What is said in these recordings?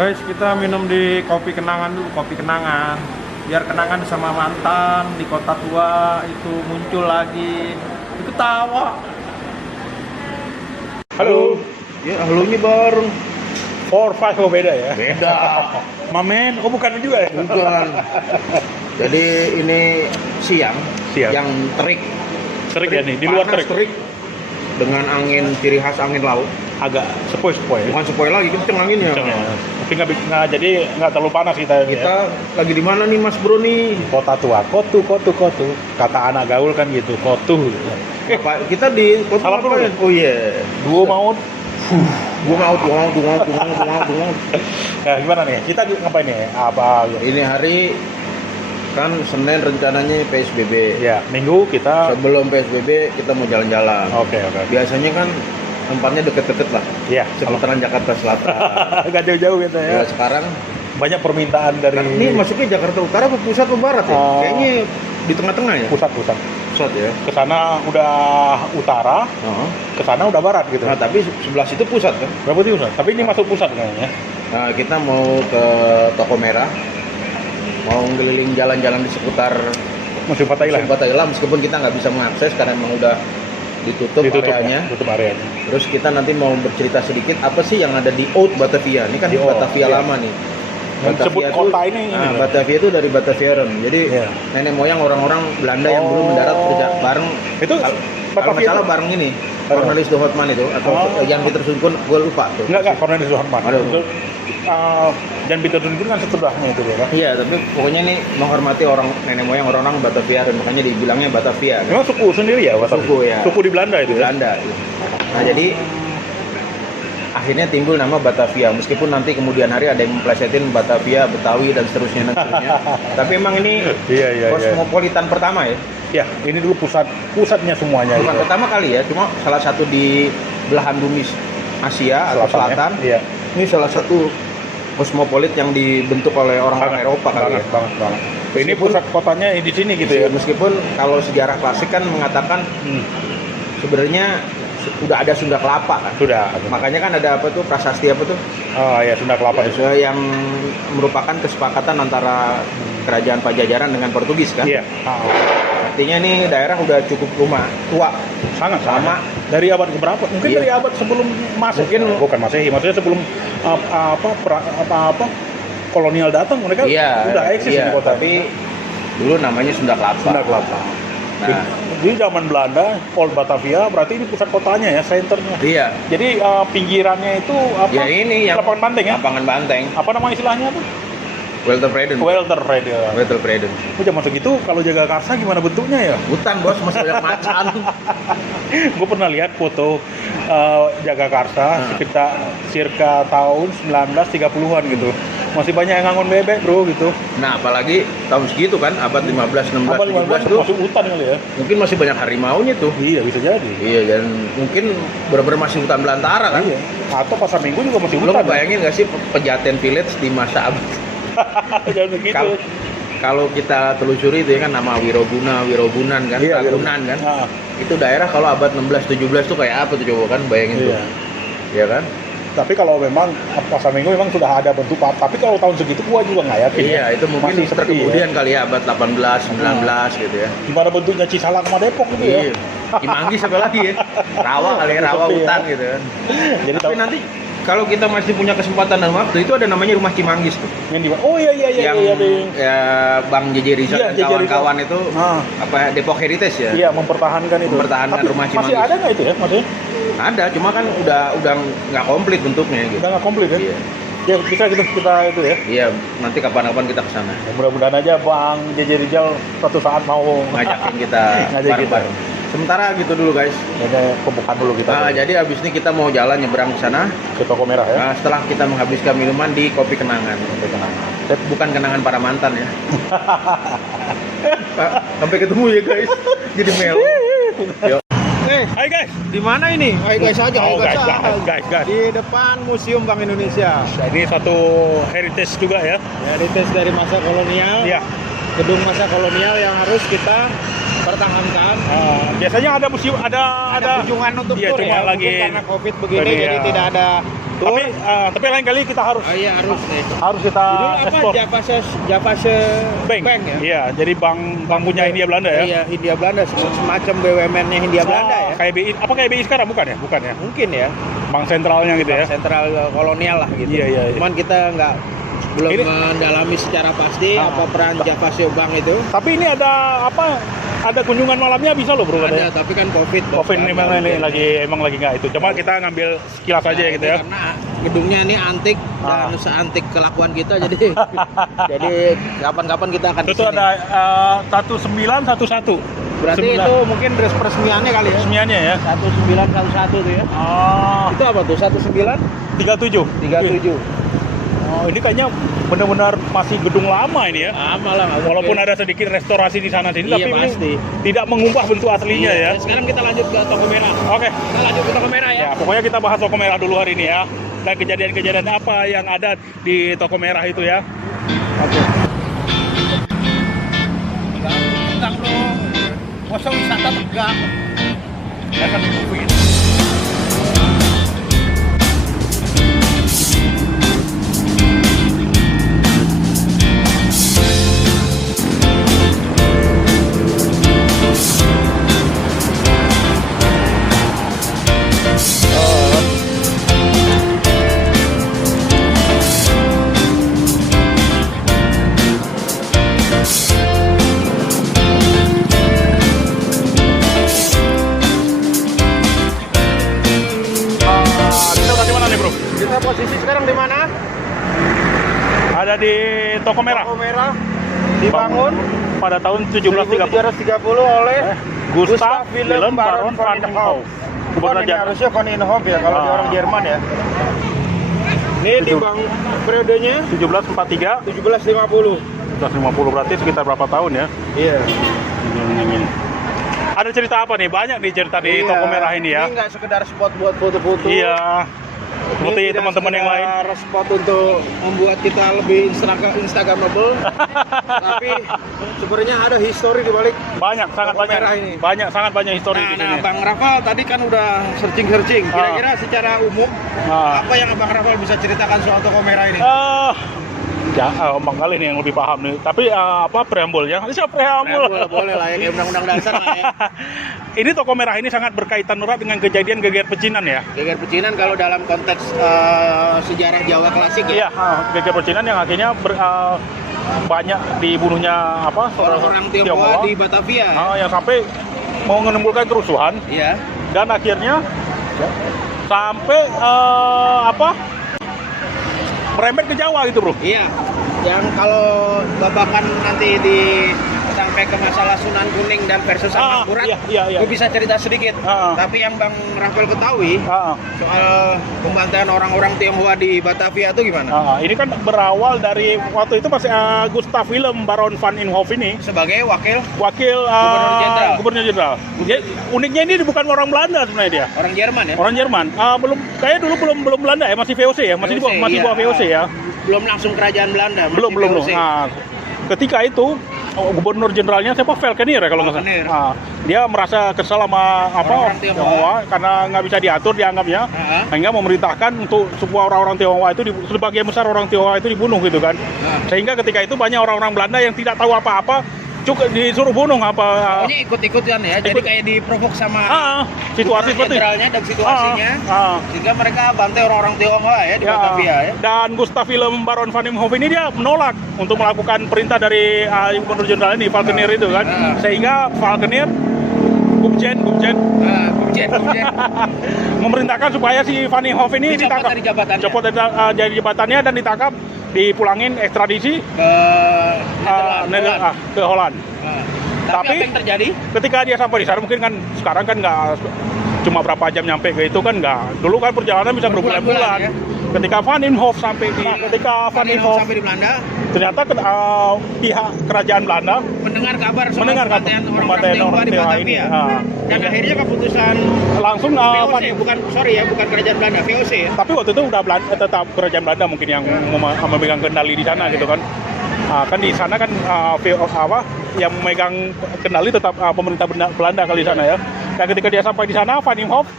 Guys, kita minum di kopi kenangan dulu, kopi kenangan. Biar kenangan sama mantan di kota tua itu muncul lagi. Itu tawa. Halo. Ya, halonya bareng. 4-5 kok beda ya? Beda. Mamen, oh bukan juga ya? Bukan. Jadi ini siang. Yang terik. Terik ya nih, di luar Panas, terik. Dengan angin, ciri khas angin laut. Agak sepoi-sepoi. Bukan sepoi lagi, kenceng anginnya. Kenceng ya. Tapi nggak jadi nggak terlalu panas kita. Kita lagi di mana nih Mas Bro nih? Kota tua, kotu. Kata anak gaul kan gitu, kotu. Apa, kita di kota salah apa dulu. ya? Oh iya. Dua maut. Gua mau. Nah, gimana nih? Kita ngapain nih? Apa? Ini hari kan Senin rencananya PSBB. Ya, Minggu kita. Sebelum PSBB kita mau jalan-jalan. Oke. Biasanya kan tempatnya deket-deket lah. Iya. Seputaran Jakarta Selatan. Agak jauh-jauh gitu ya. Ya, sekarang Banyak permintaan dari. ini masuknya Jakarta Utara atau pusat atau barat ya? Kayaknya di tengah-tengah ya. Pusat. Pusat ya. Ke sana udah utara, ke sana udah barat gitu. Nah, tapi sebelah situ pusat kan. Berapa sih pusat? Tapi ini masuk pusat kayaknya. Nah, kita mau ke Toko Merah. Mau ngeliling jalan-jalan di seputar Museum Fatailah. Fatailah meskipun kita nggak bisa mengakses karena memang udah ditutup areanya. Tutup areanya. Terus kita nanti mau bercerita sedikit apa sih yang ada di Oud Batavia. Ini kan Di Oud, Batavia iya. lama nih. Yang disebut kota ini. Batavia itu dari Batavieren. Jadi Iya. nenek moyang orang-orang Belanda yang dulu mendarat kerja bareng. Itu Kalau Batavia masalah bareng ini Cornelis de Houtman itu atau yang diterjunkan gue lupa tuh. Enggak, Cornelis de Houtman. Aduh. Itu dan Peter Duncan kan setudahnya itu ya. Iya, tapi pokoknya ini menghormati orang nenek moyang orang-orang Batavia dan makanya dibilangnya Batavia. Memang suku sendiri ya, Batavia? Suku ya. Suku di Belanda itu. Belanda. Ya? Nah, jadi akhirnya timbul nama Batavia meskipun nanti kemudian hari ada yang memplesetin Batavia, Betawi dan seterusnya. Tapi emang ini Iya. kosmopolitan pertama ya. Ya, ini dulu pusatnya semuanya. Bukan gitu. pertama kali ya, cuma salah satu di belahan bumi Asia atau Selatan. Iya. Ini salah satu kosmopolit yang dibentuk oleh orang-orang Eropa kali ya. Banget. Ini pusat kotanya di sini gitu ya. Meskipun kalau sejarah klasik kan mengatakan sebenarnya udah ada Sunda Kelapa kan. Sudah. Makanya kan ada apa tuh prasasti apa tuh? Oh ya, Sunda Kelapa itu. Yang merupakan kesepakatan antara kerajaan Pajajaran dengan Portugis kan. Iya. Artinya ini daerah udah cukup tua. Sangat Sama. Dari abad keberapa? Mungkin Iya. dari abad sebelum Masehi. Mungkin Bukan Masehi, maksudnya sebelum kolonial datang mereka udah eksis di kota. Tapi dulu namanya Sunda Kelapa. Sunda Kelapa. Nah, di zaman Belanda, Old Batavia berarti ini pusat kotanya ya, senternya. iya. Jadi pinggirannya itu apa? Ya ini yang lapangan banteng ya? Lapangan banteng. Apa nama istilahnya apa? Weltervreden. Weltervreden. Oh, zaman segitu kalau jaga karsa gimana bentuknya ya? Hutan bos, masih banyak macan. Gue pernah lihat foto jaga karsa sekitar circa tahun 1930-an gitu. Masih banyak yang ngangon bebek bro gitu. Nah apalagi tahun segitu kan, abad 15, 16, Abad 17 15 tuh masuk hutan kali ya? mungkin masih banyak harimaunya tuh. Iya, bisa jadi. Iya, dan mungkin benar-benar masih hutan belantara kan. Iya. Atau pasar minggu juga masih Lo hutan. bayangin nggak sih Pejaten Village di masa abad? Jangan begitu. Kalau kita telusuri itu ya kan nama Wirobunan kan, Iya, Ragunan kan. Nah. Itu daerah kalau abad 16, 17 tuh kayak apa tuh coba kan, bayangin tuh. Iya kan? Tapi kalau memang pasar minggu memang sudah ada bentuk tapi kalau tahun segitu gua juga nggak yakin. Iya, itu mungkin masih seperti kemudian kali ya abad 18, 19 gitu ya. Gimana bentuknya Cisalak sama Depok gitu ya. Iya. Cimanggis apa lagi ya? Rawa kali ya, rawa hutan gitu kan. Jadi Tapi nanti kalau kita masih punya kesempatan dan waktu itu ada namanya rumah Cimanggis tuh. yang di oh iya Yang ya, Bang JJ Rizal Iya, dan JJ kawan-kawan itu apa Depok Heritage ya? Iya, mempertahankan itu. Mempertahankan rumah Cimanggis. Masih ada nggak itu ya maksudnya? Ada, cuma kan udah nggak komplit bentuknya gitu. Udah nggak komplit ya? Iya. Ya bisa kita itu ya. Iya, nanti kapan-kapan kita ke sana. Ya, mudah-mudahan aja Bang JJ Rizal suatu saat mau Ngajakin kita ngajak kita. bareng-bareng. Sementara gitu dulu guys. Jadi pembukaan dulu kita. Nah, jadi abis ini kita mau jalan nyebrang ke sana. Ke Toko Merah ya. Nah, setelah kita menghabiskan minuman di Kopi Kenangan. Tapi bukan kenangan para mantan ya. Sampai ketemu ya guys. Jadi mel. Yuk. Hai guys. Di mana ini? Hai guys aja. Guys. Di depan Museum Bank Indonesia. Ini satu heritage juga ya. Heritage dari masa kolonial. Iya. Gedung masa kolonial yang harus kita pertahankan. Biasanya ada museum, ada kunjungan untuk iya, tur cuma ya. lagi Mungkin karena Covid begini jadi tidak ada Tapi lain kali kita harus Iya harus nih. harus kita Dulu apa explore. Javase Bank ya? Iya, jadi bank punya Hindia Belanda ya. Iya, Hindia Belanda semacam BUMN-nya Hindia Belanda ya. Kayak BI, apa kayak BI sekarang bukan ya? Bukan ya. Mungkin ya. Bank sentralnya gitu ya. Sentral kolonial lah gitu. Iya. Cuman kita belum Ini- mendalami secara pasti apa peran Javase Bank itu. Tapi ini ada apa? Ada kunjungan malamnya bisa loh bro katanya. Ada, tapi kan COVID. Covid ini emang lagi nggak itu. Coba kita ngambil sekilas aja ya gitu ya. Karena gedungnya ini antik dan seantik kelakuan kita jadi jadi kapan-kapan kita akan Itu kesini. ada 1911. Berarti itu mungkin dress peresmiannya kali ya. resmiannya ya. 1911 tuh ya. Oh, Itu apa tuh? 37. 1937. Oh, ini kayaknya benar-benar masih gedung lama ini ya. Lama lah. nggak Walaupun mungkin. ada sedikit restorasi di sana sini, Iya, tapi ini pasti. tidak mengubah bentuk aslinya ya. Sekarang kita lanjut ke toko merah. Oke. Kita lanjut ke toko merah ya. Ya, pokoknya kita bahas toko merah dulu hari ini ya. Dan kejadian-kejadian apa yang ada di toko merah itu ya. Oke. Tegang dong. Masa wisata tegang. Akan COVID. Kita udah di mana nih bro? Kita posisi sekarang di mana? Ada di toko merah. Toko merah dibangun Pada tahun 1730 1730 oleh Gustav Wilhelm Baron van Imhoff. Bukan ini harusnya Van Imhoff ya kalau dia orang Jerman ya. Ini dibangun periodenya 1743 1750. 1750 berarti sekitar berapa tahun ya? Iya. Ada cerita apa nih? Banyak nih cerita di toko merah ini ya. Ini nggak sekedar spot buat foto-foto. Iya. Seperti Ini tidak teman-teman yang lain. sekedar spot untuk membuat kita lebih instagramable. Tapi sebenarnya ada histori di balik. Banyak, sangat Toko banyak. merah ini. Sangat banyak histori di sini. Bang Rafal tadi kan udah searching. Kira-kira secara umum apa yang Bang Rafal bisa ceritakan soal toko merah ini? Bang kali nih yang lebih paham nih. Tapi apa preambulnya? Ini siapa preambul? Boleh lah ya, kayak undang-undang dasar lah ya. Ini toko merah ini sangat berkaitan erat dengan kejadian geger pecinan ya. Geger pecinan kalau dalam konteks sejarah Jawa klasik Iya, ya. geger pecinan yang akhirnya banyak dibunuhnya apa Orang-orang Tionghoa di Batavia. yang sampai mau menimbulkan kerusuhan Iya. dan akhirnya sampai merembet ke Jawa gitu bro. Iya. Yang kalau babakan nanti sampai ke masalah Sunan Kuning dan versus Amangkurat, iya. gue bisa cerita sedikit. Tapi yang Bang Rafel ketahui soal pembantaian orang-orang Tionghoa di Batavia itu gimana? Ini kan berawal dari waktu itu masih Gustav Wilhelm Baron van Imhoff ini Sebagai wakil Gubernur Jenderal. Uniknya ini bukan orang Belanda sebenarnya dia. orang Jerman ya? Orang Jerman. Kayaknya dulu belum Belanda ya, masih VOC ya, masih iya. bawah VOC ya. Belum langsung kerajaan Belanda. masih Belum. VOC. Nah, ketika itu Gubernur Jenderalnya siapa? Falkenir ya kalau nggak Falkenir. salah. Dia merasa kesal sama Orang-orang Tionghoa karena nggak bisa diatur dianggapnya, sehingga memerintahkan untuk semua orang-orang Tionghoa itu sebagian besar orang Tionghoa itu dibunuh gitu kan. Sehingga ketika itu banyak orang-orang Belanda yang tidak tahu apa-apa cukup disuruh bunuh apa. Pokoknya ikut-ikutan ya. Jadi kayak diprovok sama situasi seperti jenderalnya dan situasinya. Sehingga mereka bantai orang-orang Tionghoa ya di Batavia ya. Dan Gustav Wilhelm Baron van Imhoff ini dia menolak untuk melakukan perintah dari Gubernur Jenderal ini, Falkenir itu kan. Sehingga Falkenir Gubjen memerintahkan supaya si Van Imhoff ini Dicopot ditangkap. dari jabatannya. Copot dari jabatannya dan ditangkap, dipulangin ekstradisi Ke Nederland. ke Holland. Tapi apa yang terjadi? Ketika dia sampai di sana mungkin kan sekarang kan nggak cuma berapa jam nyampe ke itu kan nggak. Dulu kan perjalanan bisa berbulan-bulan. Ya. Ketika Van Imhoff sampai di Van Imhoff sampai di Belanda, ternyata pihak kerajaan Belanda mendengar kabar soal mendengar pembantaian pembantaian orang-orang Tionghoa di ini. Batavia. Dan akhirnya keputusan Langsung VOC, bukan kerajaan Belanda, VOC ya. tapi waktu itu udah tetap kerajaan Belanda mungkin yang memegang kendali di sana gitu kan. Kan di sana kan yang memegang kendali tetap pemerintah Belanda kali di sana ya. Dan ketika dia sampai di sana, Van Imhoff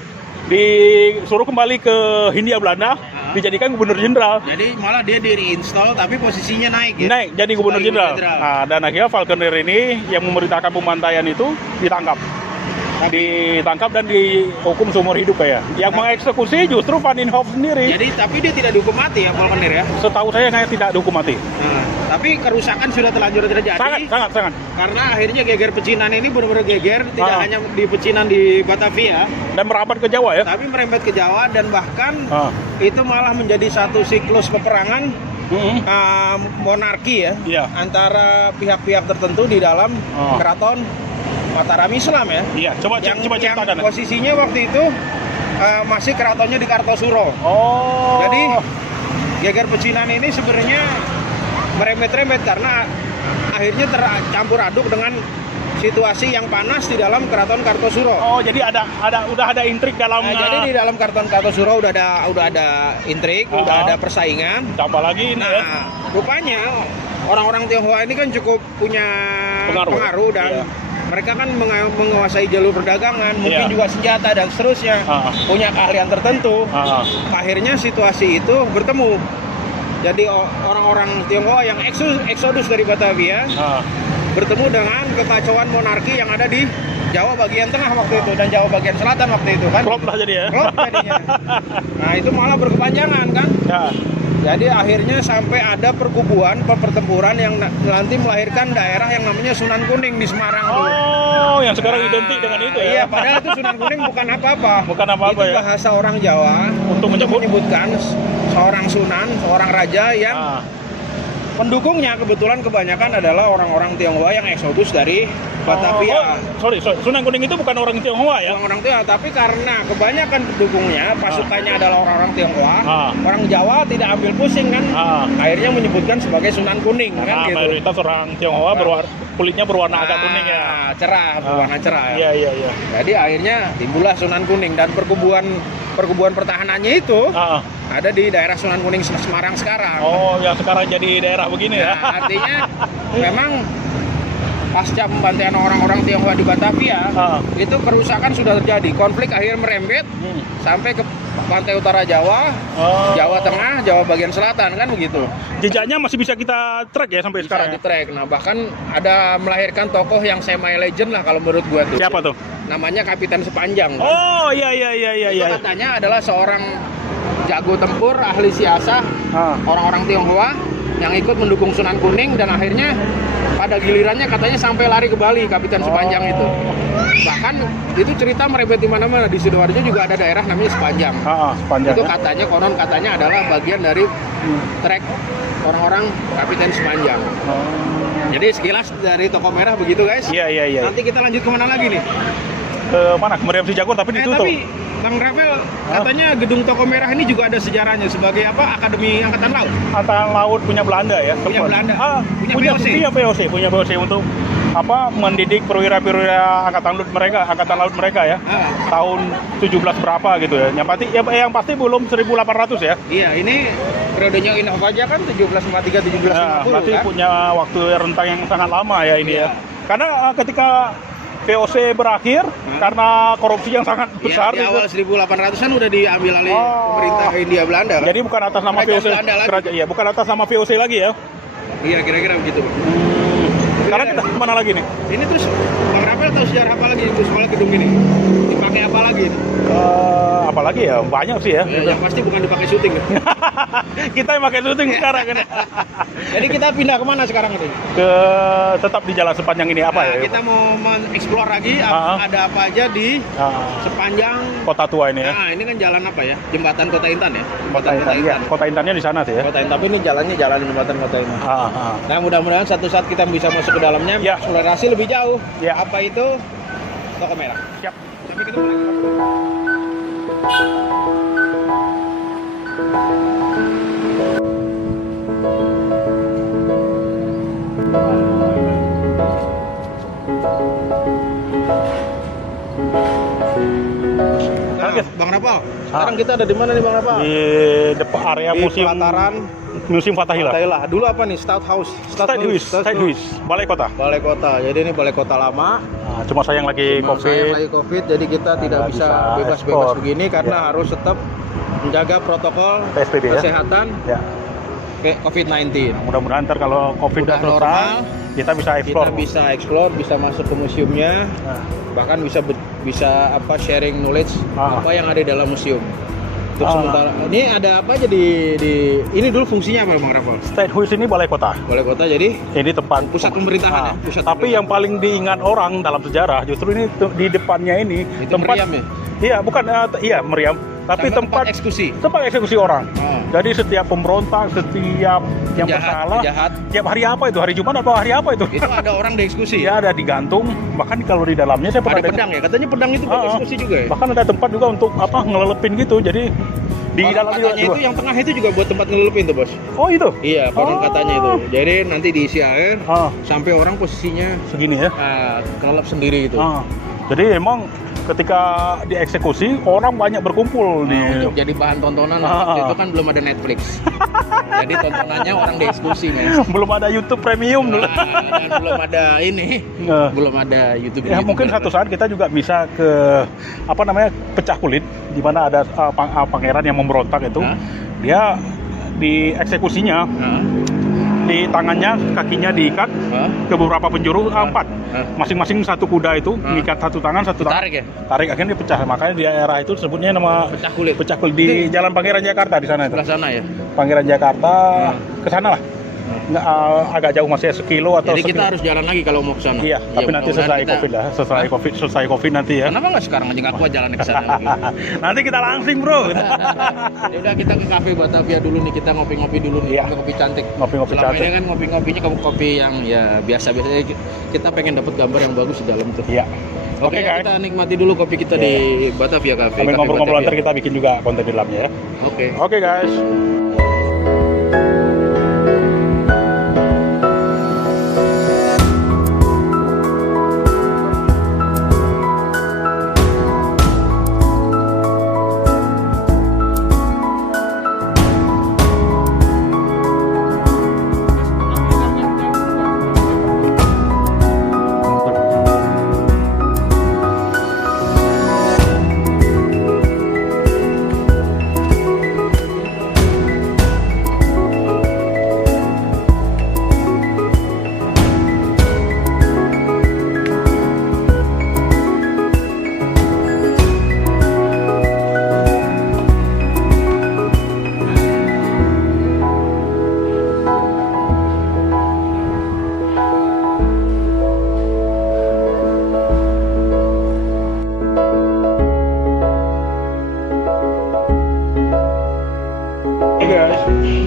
disuruh kembali ke Hindia Belanda dijadikan gubernur jenderal. Jadi malah dia di reinstall tapi posisinya naik ya? Naik jadi gubernur Sebagai jenderal. Nah, dan akhirnya Falconer ini yang memerintahkan pembantaian itu ditangkap. Dan dihukum seumur hidup ya. Yang mengeksekusi justru Van Inhofe sendiri. Jadi tapi dia tidak dihukum mati ya Falconer ya? Setahu saya tidak dihukum mati. Nah, tapi kerusakan sudah terlanjur terjadi. Sangat. Karena akhirnya geger pecinan ini benar-benar geger, tidak hanya di pecinan di Batavia, Dan merambat ke Jawa ya. tapi merembet ke Jawa dan bahkan itu malah menjadi satu siklus peperangan monarki ya, Iya. antara pihak-pihak tertentu di dalam keraton Mataram Islam ya. Iya, coba yang ceritakan. posisinya waktu itu masih keratonnya di Kartosuro. Oh. Jadi geger pecinan ini sebenarnya merembet-rembet karena akhirnya tercampur aduk dengan situasi yang panas di dalam keraton Kartosuro. Oh, jadi udah ada intrik dalam. Jadi di dalam keraton Kartosuro udah ada intrik, udah ada persaingan. Tambah lagi ini ya. Nah, rupanya orang-orang Tionghoa ini kan cukup punya pengaruh dan mereka kan menguasai jalur perdagangan, mungkin juga senjata dan seterusnya, punya keahlian tertentu. Akhirnya situasi itu bertemu. Jadi orang-orang Tionghoa yang eksodus dari Batavia bertemu dengan kekacauan monarki yang ada di Jawa bagian tengah waktu itu dan Jawa bagian selatan waktu itu kan. Klop lah jadi ya. Klop jadinya. Nah itu malah berkepanjangan kan. Ya. Jadi akhirnya sampai ada pertempuran yang nanti melahirkan daerah yang namanya Sunan Kuning di Semarang dulu. Oh, yang sekarang identik dengan itu ya? Iya, padahal itu Sunan Kuning bukan apa-apa. Bukan apa-apa itu ya? bahasa orang Jawa untuk menyebutkan seorang sunan, seorang raja yang pendukungnya kebetulan kebanyakan adalah orang-orang Tionghoa yang eksodus dari Batavia. Sorry, Sunan Kuning itu bukan orang Tionghoa ya? Orang Tionghoa, tapi karena kebanyakan pendukungnya, pasukannya adalah orang-orang Tionghoa, orang Jawa tidak ambil pusing kan, akhirnya menyebutkan sebagai Sunan Kuning kan gitu. Mayoritas orang Tionghoa kulitnya berwarna agak kuning ya? Cerah, berwarna cerah. Iya. Jadi akhirnya timbullah Sunan Kuning dan perkebunan pertahanannya itu ada di daerah Sunan Kuning Semarang sekarang. Oh, yang sekarang jadi daerah begini ya? Artinya memang pasca pembantaian orang-orang Tionghoa di Batavia, itu kerusakan sudah terjadi. Konflik akhirnya merembet sampai ke pantai utara Jawa, Jawa Tengah, Jawa bagian selatan kan begitu. Jejaknya masih bisa kita track ya sampai sekarang? Bisa di-track. Nah, bahkan ada melahirkan tokoh yang semi legend lah kalau menurut gua tuh. Siapa tuh? Namanya Kapitan Sepanjang. Kan? Oh, iya. Itu katanya adalah seorang jago tempur, ahli siasah, orang-orang Tionghoa yang ikut mendukung Sunan Kuning dan akhirnya pada gilirannya katanya sampai lari ke Bali Kapitan Sepanjang itu. Bahkan itu cerita merembet di mana-mana. Di Sidoarjo juga ada daerah namanya Sepanjang. Sepanjang. Itu katanya adalah bagian dari trek orang-orang Kapitan Sepanjang. Jadi sekilas dari Toko Merah begitu guys. Iya. Nanti kita lanjut kemana lagi nih? Ke mana? Ke Meriam Jagon tapi ditutup. Tapi Bang Rafael, katanya gedung Toko Merah ini juga ada sejarahnya sebagai apa? Akademi Angkatan Laut. Angkatan Laut punya Belanda ya? Punya Belanda. Punya VOC untuk mendidik perwira-perwira angkatan laut mereka ya. Tahun 17 berapa gitu ya. Yang pasti belum 1800 ya. Iya, ini periodenya Inhofe aja kan 1753 1750 berarti kan. punya waktu rentang yang sangat lama ya ini ya. Karena ketika VOC berakhir karena korupsi yang sangat besar. Di awal 1800-an udah diambil alih pemerintah Hindia Belanda kan. Jadi bukan atas nama VOC. Iya, bukan atas nama VOC lagi ya. Iya, kira-kira begitu. Sekarang kita kemana lagi nih? Ini terus Bang Rafael tahu sejarah apa lagi untuk soal gedung ini? Dipakai apa lagi? Apalagi ya, banyak sih ya. Yang pasti bukan dipakai syuting. Kita yang pakai syuting sekarang kan. Jadi kita pindah kemana sekarang ini? Tetap di jalan sepanjang ini apa ya? Kita mau mengeksplor lagi ada apa aja di sepanjang Kota Tua ini ya. Nah, ini kan jalan apa ya? Jembatan Kota Intan ya? Kota Intan. Iya, Kota Intannya di sana sih ya. Kota Intan, tapi ini jalannya jalan jembatan Kota Intan. Nah, mudah-mudahan satu saat kita bisa masuk ke dalamnya, eksplorasi lebih jauh. Apa itu Toko Merah? Siap. Sampai ketemu lagi. Bang Rapal, sekarang kita ada di mana nih Bang Rapal? Di depan area Museum Fathahillah. Dulu apa nih? State House, Balai Kota. Balai Kota. Jadi ini Balai Kota lama. Cuma sayang lagi COVID. Jadi kita tidak bisa bebas-bebas begini karena harus tetap menjaga protokol PSBB ya. kesehatan Ya. COVID-19. Mudah-mudahan ntar kalau COVID Udah udah selesai, normal, kita bisa explore. Kita bisa explore, bisa masuk ke museumnya, Nah. bahkan bisa sharing knowledge apa yang ada di dalam museum. Untuk sementara ini ada apa aja di ini dulu fungsinya apa Bang Rafael? State House ini balai kota. Balai kota jadi Ini tempat pusat pemerintahan ya? Pusat tapi yang paling diingat orang dalam sejarah justru ini di depannya ini itu tempat meriam ya? Iya, bukan iya meriam, tapi Sama tempat eksekusi orang. Jadi setiap pemberontak, setiap yang bersalah, penjahat. tiap hari apa itu? Hari Jumat atau hari apa itu? Itu ada orang dieksekusi. Ya, ada digantung. Bahkan kalau di dalamnya saya pernah Ada pedang ya? Katanya pedang itu buat eksekusi juga ya? Bahkan ada tempat juga untuk apa ngelelepin gitu. Jadi di dalam katanya itu yang tengah itu juga buat tempat ngelepin tuh bos. Oh itu? Iya, konon katanya itu. Jadi nanti diisi air sampai orang posisinya segini ya? kelelep sendiri itu. Jadi emang ketika dieksekusi orang banyak berkumpul nih. Untuk jadi bahan tontonan waktu itu kan belum ada Netflix. Jadi tontonannya orang dieksekusi men. Belum ada YouTube Premium dulu. Dan belum ada ini. Belum ada YouTube. Ya mungkin satu saat kita juga bisa ke apa namanya pecah kulit di mana ada pangeran yang memberontak itu. Dia dieksekusinya. Di tangannya, kakinya diikat ke beberapa penjuru, 4. Masing-masing satu kuda itu, mengikat satu tangan, satu tangan. Tarik ya? Tarik, akhirnya dia pecah. Makanya di daerah itu sebutnya nama Pecah kulit. Pecah kulit di Jalan Pangeran Jakarta di sana itu. Sebelah sana ya? Pangeran Jakarta, ke sana lah. Nggak, agak jauh masih sekilo atau Jadi kita sekilo. harus jalan lagi kalau mau ke sana. Iya, tapi nanti selesai COVID lah. Selesai COVID nanti ya. Kenapa nggak sekarang aja nggak kuat jalan ke sana lagi? Nanti kita langsing, Bro. Ya udah kita ke Cafe Batavia dulu nih, kita ngopi-ngopi dulu nih, Iya. kopi cantik. Ngopi-ngopi Selama cantik. ini kan ngopi-ngopinya kopi yang ya biasa-biasa. Kita pengen dapat gambar yang bagus di dalam tuh. Iya. Oke, guys. kita nikmati dulu kopi kita di Batavia Cafe. Sambil Cafe ngobrol-ngobrol Batavia. ntar kita bikin juga konten di dalamnya ya. Oke. Oke, guys.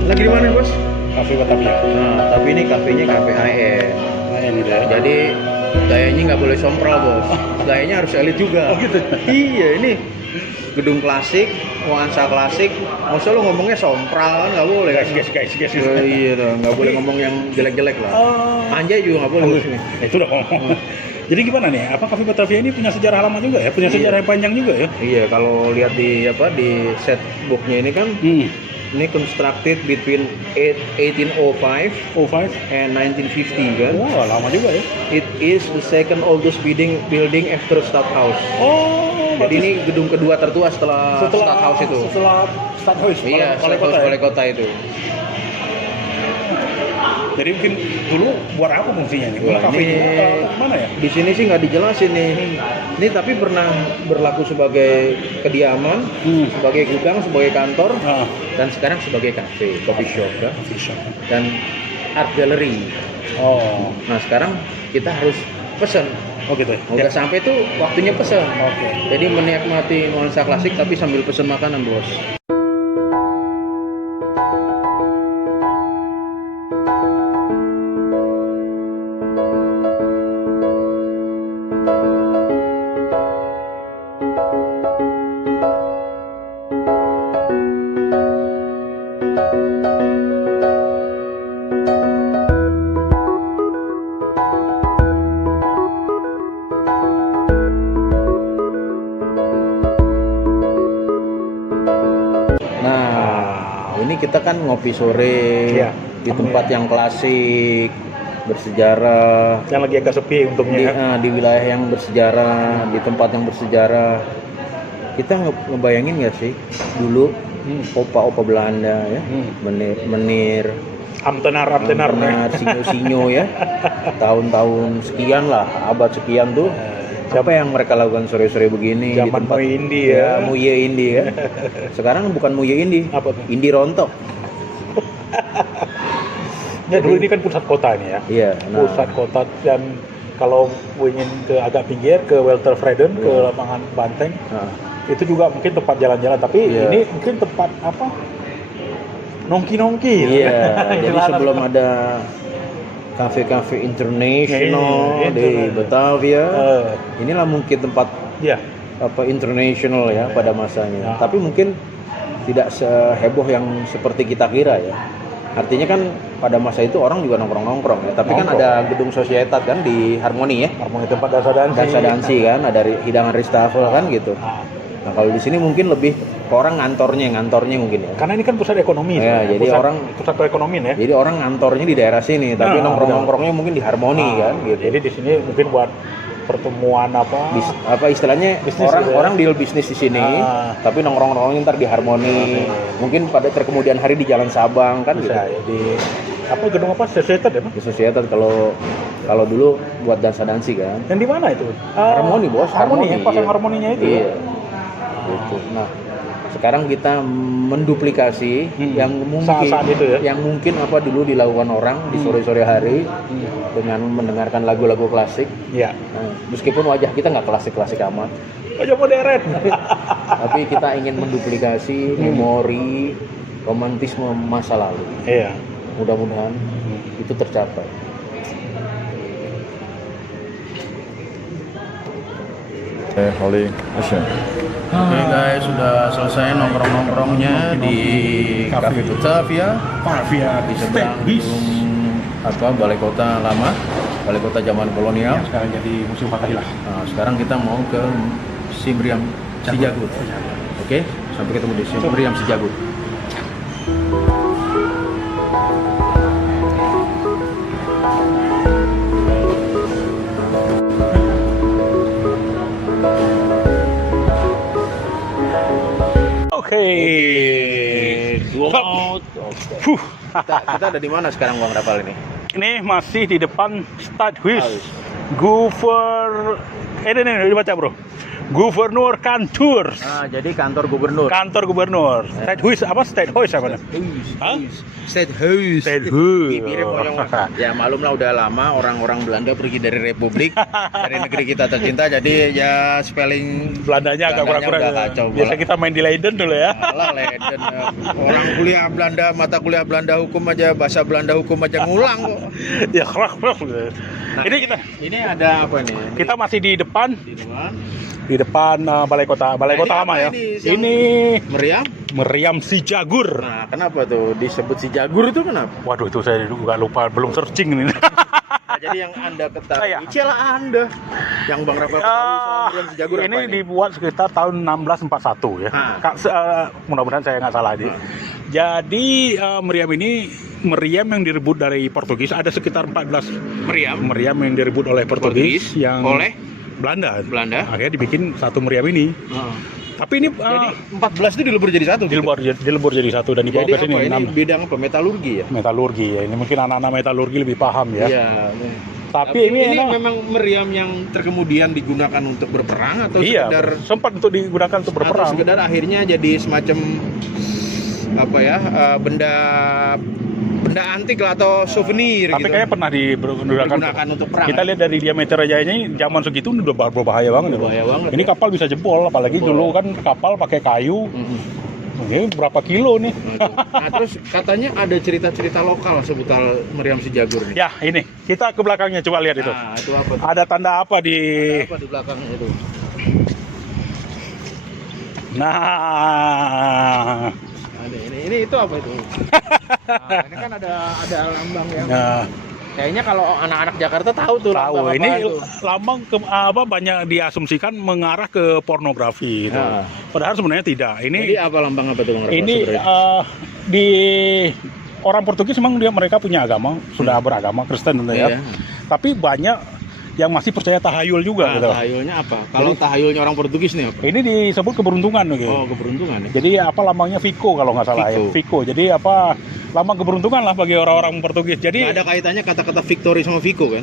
Lagi di mana bos? Cafe Batavia. Nah, tapi ini kafenya kafe high-end. Nah, ini deh. Jadi gayanya nggak boleh sompral bos. Gayanya harus elit juga. Oh, gitu? Iya, ini gedung klasik, nuansa klasik. Masa lu ngomongnya sompral kan nggak boleh. Guys. Iya tuh, nggak boleh ngomong yang jelek-jelek lah. Anjay juga nggak boleh di sini. Itu udah ngomong. Jadi gimana nih? Apa Cafe Batavia ini punya sejarah lama juga ya? Punya sejarah yang panjang juga ya? Iya, kalau lihat di set booknya ini kan, ini constructed between 1805 and 1950 kan. Wah, lama juga ya. It is the second oldest building after Stadthaus. Oh, Jadi ini gedung kedua tertua setelah Stadthaus itu. Setelah Stadthaus, Iya, balai kota itu. Jadi mungkin dulu buat apa fungsinya nih? Wah, Cafe ini mana ya? di sini sih nggak dijelasin nih. Ini tapi pernah berlaku sebagai kediaman, sebagai gudang, sebagai kantor, dan sekarang sebagai cafe, coffee shop kan? Coffee shop. Dan art gallery. Oh, Nah sekarang kita harus pesen. oh gitu. Udah sampai tuh waktunya pesen. Oke. Jadi menikmati nuansa klasik tapi sambil pesen makanan bos. Nah, ini kita kan ngopi sore di tempat yang klasik, bersejarah. Yang lagi agak sepi untungnya. Di wilayah yang bersejarah, di tempat yang bersejarah. Kita ngebayangin nggak sih dulu opa-opa Belanda ya, menir Amtenar. sinyo ya, tahun-tahun sekian lah, abad sekian tuh. Siapa yang mereka lakukan sore-sore begini di Zaman tempat Muye Indi ya. Muye Indi ya. Sekarang bukan Muye Indi, Apa tuh? Indi Rontok. Ya dulu ini kan pusat kota nih ya. Iya, nah. Pusat kota, dan kalau ingin ke agak pinggir ke Walter Freden, ke lapangan Banteng, Nah, itu juga mungkin tempat jalan-jalan, tapi Iya. ini mungkin tempat apa? Nongki-nongki. iya, jadi Gimana? sebelum ada kafe-kafe internasional Iya, di Batavia, Eh, inilah mungkin tempat ya. apa internasional ya pada masanya. Ya. Tapi mungkin tidak seheboh yang seperti kita kira ya. Artinya kan pada masa itu orang juga nongkrong-nongkrong ya. Tapi kan Nongkrong. ada gedung Sosietat kan di Harmoni ya. Harmoni tempat dansa Dansa-dansi kan, ada hidangan Ristafel kan gitu. Nah, Nah, kalau di sini mungkin lebih ke orang ngantornya mungkin ya. karena ini kan pusat ekonomi. Ya, sebenarnya. jadi pusat perekonomian ya. Jadi orang ngantornya di daerah sini, tapi Nah, nongkrong-nongkrongnya mungkin di Harmoni kan gitu. Jadi di sini mungkin buat pertemuan apa? Apa istilahnya Bisnis orang gitu ya. orang deal bisnis di sini, tapi nongkrong-nongkrongnya ntar di Harmoni. Mungkin pada kemudian hari di Jalan Sabang kan gitu. Bisa ya, di apa gedung apa? Sosietat ya, Pak? Di Sosietat kalau dulu buat dansa-dansi kan. Dan di mana itu? Harmoni, Bos. Harmoni ya, pasang iya. harmoninya itu. Iya. Gitu. Nah, sekarang kita menduplikasi yang mungkin Saat-saat itu ya. yang mungkin apa dulu dilakukan orang di sore-sore hari dengan mendengarkan lagu-lagu klasik. Iya. Nah, meskipun wajah kita nggak klasik-klasik amat, Aja modern. tapi kita ingin menduplikasi memori romantisme masa lalu. Iya. Mudah-mudahan itu tercapai. Holly, Oke guys, sudah selesai nongkrong-nongkrongnya di Cafe Batavia di seberang gedung Balai Kota lama, Balai Kota zaman kolonial. Sekarang jadi Museum Fathahillah. Nah, sekarang kita mau ke Meriam Sijagut. Oke, sampai ketemu di Meriam Sijagut. Oke. Kita ada di mana sekarang Bang Rapal ini? Ini masih di depan Stadhuis. Ini dibaca bro. Gubernur Kantor. Nah, jadi kantor gubernur. Kantor gubernur. Stadhuis apa? Stadhuis apa? Hah? State House. Stadhuis. Bibirnya ponyong. Ya malum lah udah lama orang-orang Belanda pergi dari Republik, dari negeri kita tercinta. Jadi ya spelling Belandanya agak kurang-kurang. udah kacau. Biasa kita main di Leiden dulu ya. Alah Leiden. Orang kuliah Belanda, mata kuliah Belanda hukum aja, bahasa Belanda hukum aja ngulang kok. Ya keras. Nah, ini ada apa nih? Kita masih di depan Di depan balai kota ini lama apa ya. ini? Ini Meriam. Meriam Sijagur. Nah, kenapa tuh disebut si Jagur itu kenapa? Waduh, itu saya juga lupa, belum searching ini. Nah, jadi yang Anda ketahui, Iya. celah Anda yang Bang Rafael ketahui soal Meriam si Jagur ini apa ini? dibuat sekitar tahun 1641 ya. Mudah-mudahan saya nggak salah aja. Jadi meriam ini meriam yang direbut dari Portugis, ada sekitar 14 meriam yang direbut oleh Portugis yang oleh Belanda. Akhirnya dibikin satu meriam ini. Tapi ini Jadi 14 itu dilebur jadi satu. dilebur jadi satu dan dibawa Jadi ke sini. apa ini bidang apa? Metalurgi ya? Metalurgi ya. Ini mungkin anak-anak metalurgi lebih paham ya. Iya. Tapi ini memang meriam yang terkemudian digunakan untuk berperang atau iya, sekedar sempat untuk digunakan untuk berperang. atau sekedar akhirnya jadi semacam apa ya benda antik lah atau souvenir Tapi gitu. kayaknya pernah Digunakan untuk perang. Kita lihat dari diameter aja ini zaman segitu udah berbahaya banget. Berbahaya banget, Ini ya. kapal bisa jebol, apalagi dulu kan kapal pakai kayu. Ini berapa kilo nih? Nah, terus katanya ada cerita-cerita lokal seputar Meriam si Jagur nih. Ya, ini. Kita ke belakangnya coba lihat itu. Nah, itu apa tuh? Ada tanda apa di Apa di belakang itu? Nah. Ini itu apa itu? Nah, ini kan ada lambang yang Nah, kayaknya kalau anak-anak Jakarta tahu tuh lambang tahu ini apa itu. lambang banyak diasumsikan mengarah ke pornografi itu. Nah. Padahal sebenarnya tidak. Jadi apa lambang apa tuh Bang Rafael Ini sebenarnya? di orang Portugis memang mereka punya agama, sudah beragama Kristen tentu ya. Iya. Tapi banyak yang masih percaya tahayul juga gitu. Tahayulnya apa? Kalau tahayulnya orang Portugis nih apa? Ini disebut keberuntungan gitu. Oh, keberuntungan ya. Jadi apa lambangnya Vico kalau nggak salah Vico. ya. Vico. Jadi apa lambang keberuntungan lah bagi orang-orang Portugis. Jadi Nggak ada kaitannya kata-kata victory sama Vico kan?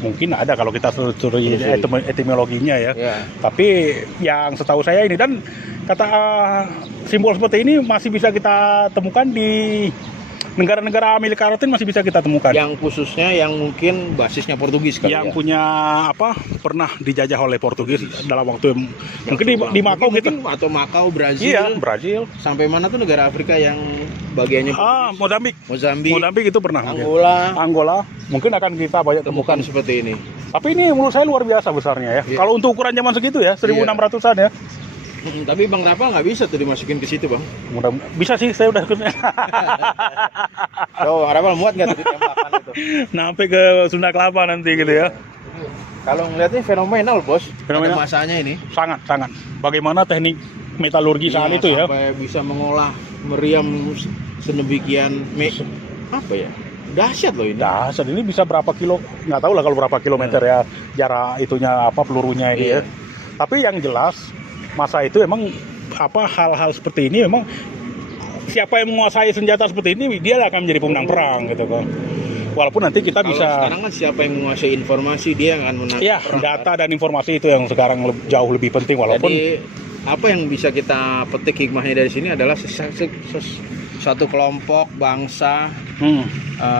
mungkin ada kalau kita telusuri etimologinya ya. Ya. Tapi yang setahu saya ini dan kata simbol seperti ini masih bisa kita temukan di negara-negara Amerika Latin, masih bisa kita temukan. Yang khususnya yang mungkin basisnya Portugis kali yang ya. punya apa pernah dijajah oleh Portugis dalam waktu mungkin di Makau gitu. Mungkin, atau Makau, Brazil. Iya, Brazil. Sampai mana tuh negara Afrika yang bagiannya Mozambik. Mozambik, Mozambik itu pernah. Angola. Mungkin akan kita banyak temukan. Seperti ini. Tapi ini menurut saya luar biasa besarnya ya. Iya. Kalau untuk ukuran zaman segitu ya, 1600-an ya. Tapi Bang Rapal nggak bisa tuh dimasukin ke situ, Bang. Mudah bisa sih, saya udah Oh, Bang Rapal muat nggak tuh ditembakan itu? sampai ke Sunda Kelapa nanti gitu ya. Kalau ngeliatnya fenomenal, Bos. Fenomenal. Pada masanya ini. Sangat. Bagaimana teknik metalurgi saat itu ya? Sampai bisa mengolah meriam sedemikian apa ya? Dahsyat loh ini. Dahsyat, ini bisa berapa kilo? Nggak tahu lah kalau berapa kilometer ya jarak itunya apa pelurunya ini ya. Tapi yang jelas masa itu emang apa hal-hal seperti ini memang siapa yang menguasai senjata seperti ini dia akan menjadi pemenang perang gitu kan. Walaupun nanti kita Kalau bisa sekarang kan siapa yang menguasai informasi dia akan menang. ya perang, data dan informasi itu yang sekarang jauh lebih penting walaupun Jadi apa yang bisa kita petik hikmahnya dari sini adalah satu kelompok bangsa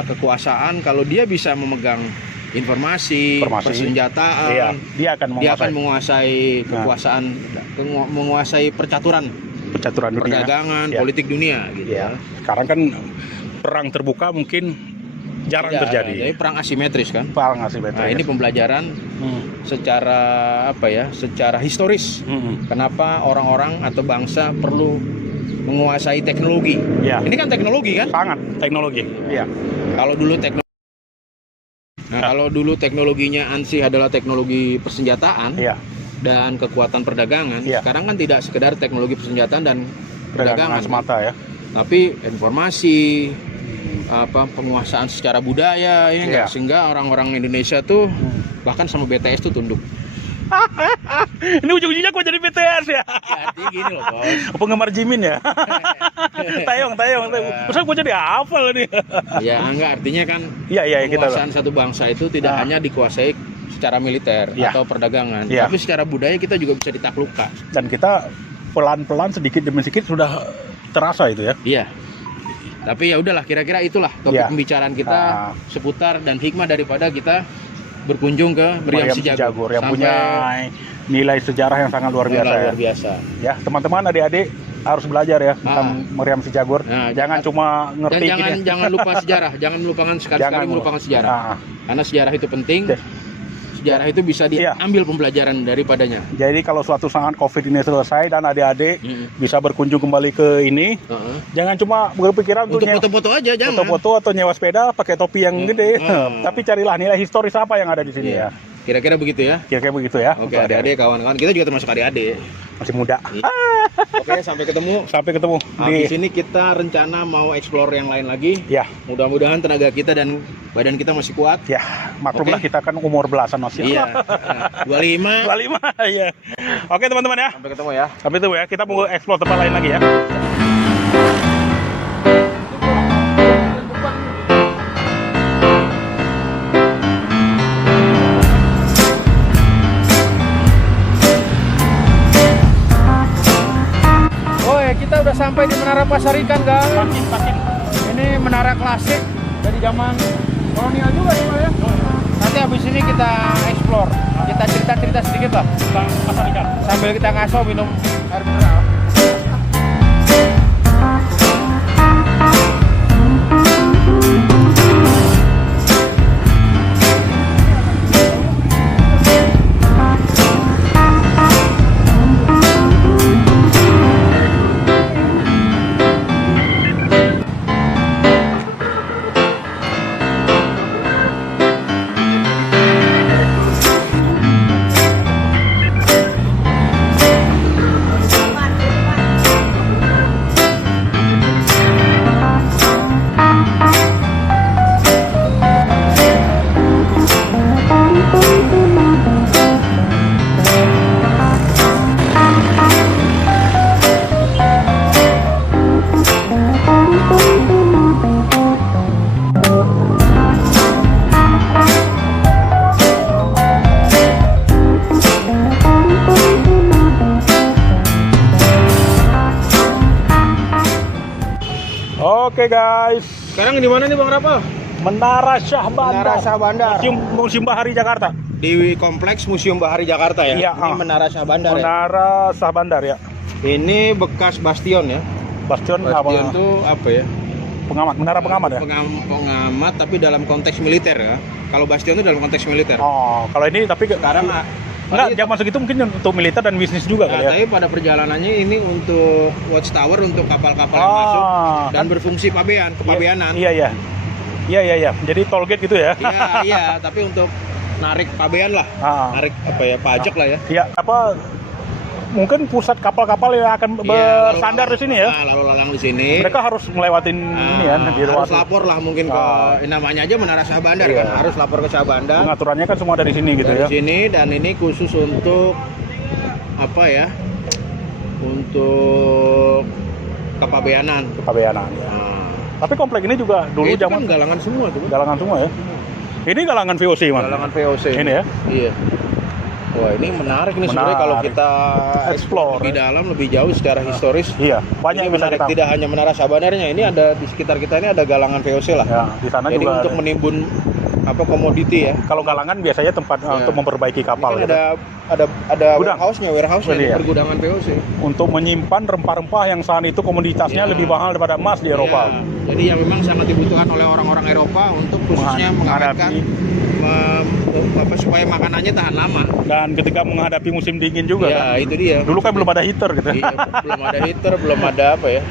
kekuasaan kalau dia bisa memegang informasi. Persenjataan, iya, dia akan menguasai kekuasaan, menguasai percaturan dunia, perdagangan, ya. politik dunia gitu. Ya. Sekarang kan perang terbuka mungkin jarang terjadi. Jadi perang asimetris kan. Perang asimetris. Nah, ini pembelajaran secara apa ya? Secara historis. Kenapa orang-orang atau bangsa perlu menguasai teknologi? Ya. Ini kan teknologi kan? Sangat teknologi. Iya. Kalau dulu kalau dulu teknologinya ANSI adalah teknologi persenjataan dan kekuatan perdagangan, sekarang kan tidak sekedar teknologi persenjataan dan perdagangan semata ya. Tapi informasi, penguasaan secara budaya ini enggak, sehingga orang-orang Indonesia tuh bahkan sama BTS tuh tunduk. Ini ujung-ujungnya kok jadi BTS ya? Ya artinya gini loh, Bos. Penggemar Jimin ya? Tayong. Terus gue jadi hafal nih. Ya enggak, artinya kan kita penguasaan satu bangsa itu tidak hanya dikuasai secara militer atau perdagangan, tapi secara budaya kita juga bisa ditaklukkan. Dan kita pelan-pelan sedikit demi sedikit sudah terasa itu ya. Iya. Tapi ya udahlah, kira-kira itulah topik pembicaraan kita seputar dan hikmah daripada kita berkunjung ke Meriam Si Jagur yang punya nilai sejarah yang sangat luar biasa. Ya, teman-teman, adik-adik harus belajar ya tentang Meriam Si Jagur. Nah, jangan cuma ngerti jangan lupa sejarah, jangan melupakan sekali-sekali melupakan sejarah. Karena sejarah itu penting. Sejarah itu bisa diambil pembelajaran daripadanya. Jadi kalau suatu saat COVID ini selesai dan adik-adik bisa berkunjung kembali ke ini, jangan cuma berpikiran untuk foto-foto aja, jangan. Foto-foto atau nyewa sepeda pakai topi yang gede. Tapi carilah nilai historis apa yang ada di sini ya. Kira-kira begitu ya. Kira-kira begitu ya. Oke, adik-adik, kawan-kawan. Kita juga termasuk adik-adik. Masih muda. Oke, sampai ketemu. Di sini kita rencana mau explore yang lain lagi. Ya. Mudah-mudahan tenaga kita dan badan kita masih kuat. Ya, maklumlah kita kan umur belasan masih. Iya. 25 ya. Oke, teman-teman ya. Sampai ketemu ya. Sampai ketemu ya. Kita mau explore tempat lain lagi ya. Kita udah sampai di Menara Pasar Ikan, guys. Pakin. Ini menara klasik dari zaman kolonial juga ya. Nanti habis ini kita explore, kita cerita-cerita sedikit lah tentang Pasar Ikan sambil kita ngaso minum air mineral. Oke guys, Sekarang di mana nih Bang Rapal? Menara Syah Bandar. Menara Syah Bandar. Museum Bahari Jakarta. Di kompleks Museum Bahari Jakarta ya. Iya, Ini Menara Syah Bandar ya. Menara Syah Bandar ya. Ini bekas bastion ya. Bastion Bastion apa? itu apa ya? Pengamat, menara pengamat ya. Pengamat tapi dalam konteks militer ya. Kalau bastion itu dalam konteks militer. Oh, kalau ini tapi Sekarang enggak, zaman segitu mungkin untuk militer dan bisnis juga kali ya. tapi pada perjalanannya ini untuk watchtower untuk kapal-kapal yang masuk dan berfungsi kepabeanan. Iya. Jadi toll gate gitu ya. Iya, tapi untuk narik pabean lah. Narik apa ya, pajak lah ya. Iya, apa mungkin pusat kapal-kapal yang akan bersandar di sini ya. Lalu lalang di sini. Mereka harus melewatin ini ya, harus lapor lah mungkin ke namanya aja Menara Syah Bandar kan. Harus lapor ke Syah Bandar. Pengaturannya kan semua dari sini gitu ya. Dari sini, dan ini khusus untuk apa ya? Untuk kepabeanan. Kepabeanan ya. Tapi komplek ini juga dulu itu zaman kan galangan semua tuh. galangan semua ya. Ini galangan VOC, Mas. Galangan VOC. Ini ya. Iya. Wah, ini menarik nih sebenarnya kalau kita explore lebih dalam, lebih jauh secara historis. Iya, banyak yang bisa menarik. kita. Tidak hanya Menara Syah Bandarnya, ini ada di sekitar kita ini ada galangan VOC lah. Ya, di sana jadi juga untuk menimbun apa komoditi ya. Kalau galangan biasanya tempat untuk memperbaiki kapal. Ini kan gitu. ada Gudang. warehouse-nya Iya. pergudangan VOC. Untuk menyimpan rempah-rempah yang saat itu komoditasnya lebih mahal daripada emas di Eropa. Jadi yang memang sangat dibutuhkan oleh orang-orang Eropa untuk khususnya mengawetkan supaya makanannya tahan lama. Dan ketika menghadapi musim dingin juga kan. Itu dia. Dulu kan belum ada heater gitu. Iya, belum ada heater, belum ada apa ya.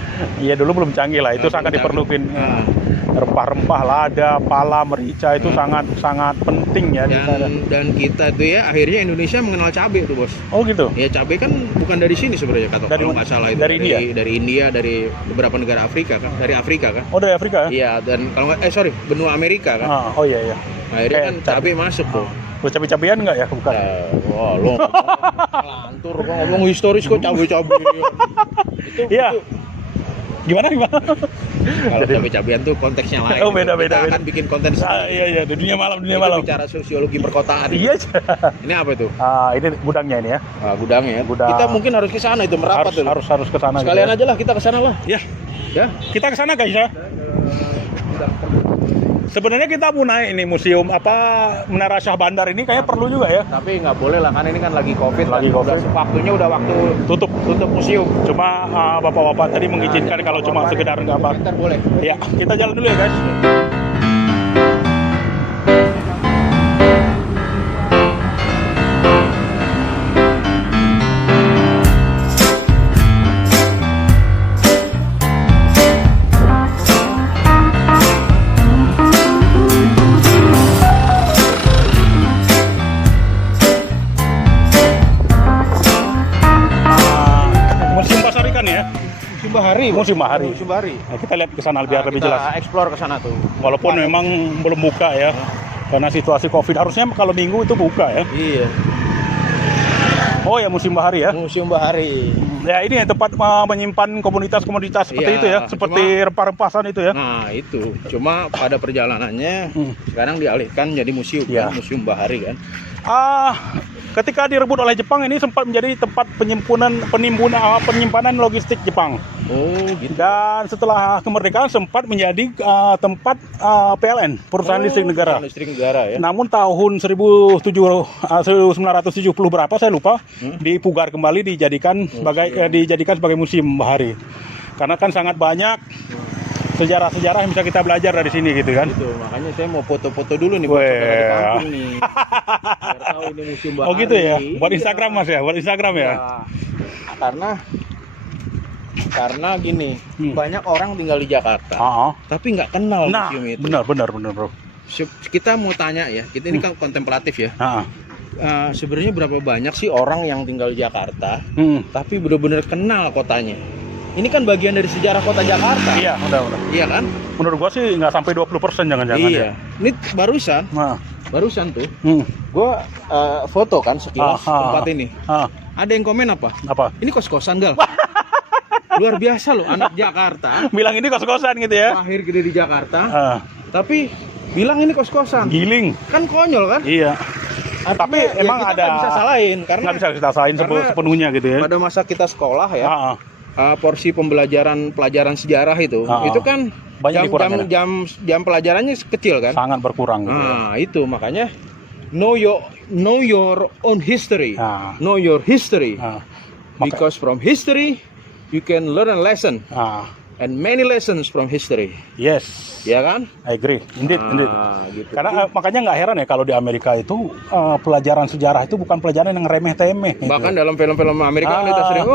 Iya, dulu belum canggih lah. Itu sangat diperlukan. Rempah-rempah, lada, pala, merica itu sangat penting ya. Dan kita tuh ya akhirnya Indonesia mengenal cabai tuh bos. Oh gitu. Ya cabai kan bukan dari sini sebenarnya kalau nggak salah itu. Dari India. Dari India, dari beberapa negara Afrika kan. Dari Afrika kan. Oh dari Afrika ya? Iya, dan kalau nggak benua Amerika kan. Oh iya. Akhirnya kan cabai masuk tuh. Cabai-cabian nggak ya? Bukan. Wah, lo lantur kok ngomong historis kok cabai-cabai. Iya. Gimana? Kalau cabai-cabian tuh konteksnya lain. Oh, beda. Kita akan bikin konten iya, dunia malam. Bicara sosiologi perkotaan. Iya. Ini apa itu? Ini gudangnya ini ya. Gudangnya. Kita mungkin harus ke sana itu merapat dulu. Harus ke sana. Sekalian aja lah kita ke sana lah. Ya. Kita ke sana guys ya. Sebenarnya kita mau naik ini museum Menara Syah Bandar ini kayaknya perlu juga ya. Tapi nggak boleh lah kan ini kan lagi COVID. Waktunya udah waktu tutup museum. Cuma bapak-bapak tadi mengizinkan kalau cuma sekedar gambar. Bentar boleh. Ya, kita jalan dulu ya guys. Museum Bahari. Nah, kita lihat ke sana biar lebih jelas. Kita explore ke sana tuh. Walaupun memang belum buka ya. Karena situasi Covid harusnya kalau Minggu itu buka ya. Iya. Oh ya, Museum Bahari ya. Museum Bahari. Ya ini ya tempat menyimpan komoditas-komoditas seperti itu ya, seperti rempah-rempasan itu ya. Nah, itu. Cuma pada perjalanannya sekarang dialihkan jadi museum kan, Museum Bahari kan. Ketika direbut oleh Jepang ini sempat menjadi tempat penyimpanan logistik Jepang. Oh, gitu. Dan setelah kemerdekaan sempat menjadi tempat PLN, perusahaan listrik negara. Listrik negara ya. Namun tahun 1970 berapa saya lupa, dipugar kembali dijadikan sebagai Museum Bahari. Karena kan sangat banyak sejarah-sejarah yang bisa kita belajar dari sini gitu kan. Itu makanya saya mau foto-foto dulu nih buat di kampung nih. Biar tahu ini Museum Bahari. Oh gitu ya. Buat Instagram Mas ya, buat Instagram ya. Karena gini, banyak orang tinggal di Jakarta, tapi nggak kenal museum itu. Benar bro. Kita mau tanya ya, kita ini kan kontemplatif ya. Sebenarnya berapa banyak sih orang yang tinggal di Jakarta, tapi benar-benar kenal kotanya? Ini kan bagian dari sejarah kota Jakarta. Iya, udah. Iya kan? Menurut gua sih nggak sampai 20% jangan-jangan. Iya. Ini barusan tuh, gua foto kan sekilas tempat ini. Ada yang komen apa? Ini kos-kosan Gal. Luar biasa loh, anak Jakarta. Bilang ini kos-kosan gitu ya. Lahir gede di Jakarta. Tapi bilang ini kos-kosan. Giling. Kan konyol kan? Iya. Tapi emang kita ada. Nggak bisa salahin karena nggak bisa kita salahin sepenuhnya gitu ya. Pada masa kita sekolah ya. porsi pelajaran sejarah itu kan banyak dikurangi. jam pelajarannya kecil kan. Sangat berkurang gitu. Nah, itu makanya know your own history. Know your history. Because from history you can learn a lesson. And many lessons from history. Yes. Ya kan? I agree. Indeed. Gitu. Karena makanya nggak heran ya kalau di Amerika itu pelajaran sejarah itu bukan pelajaran yang remeh-temeh. Bahkan dalam film-film Amerika kita sering,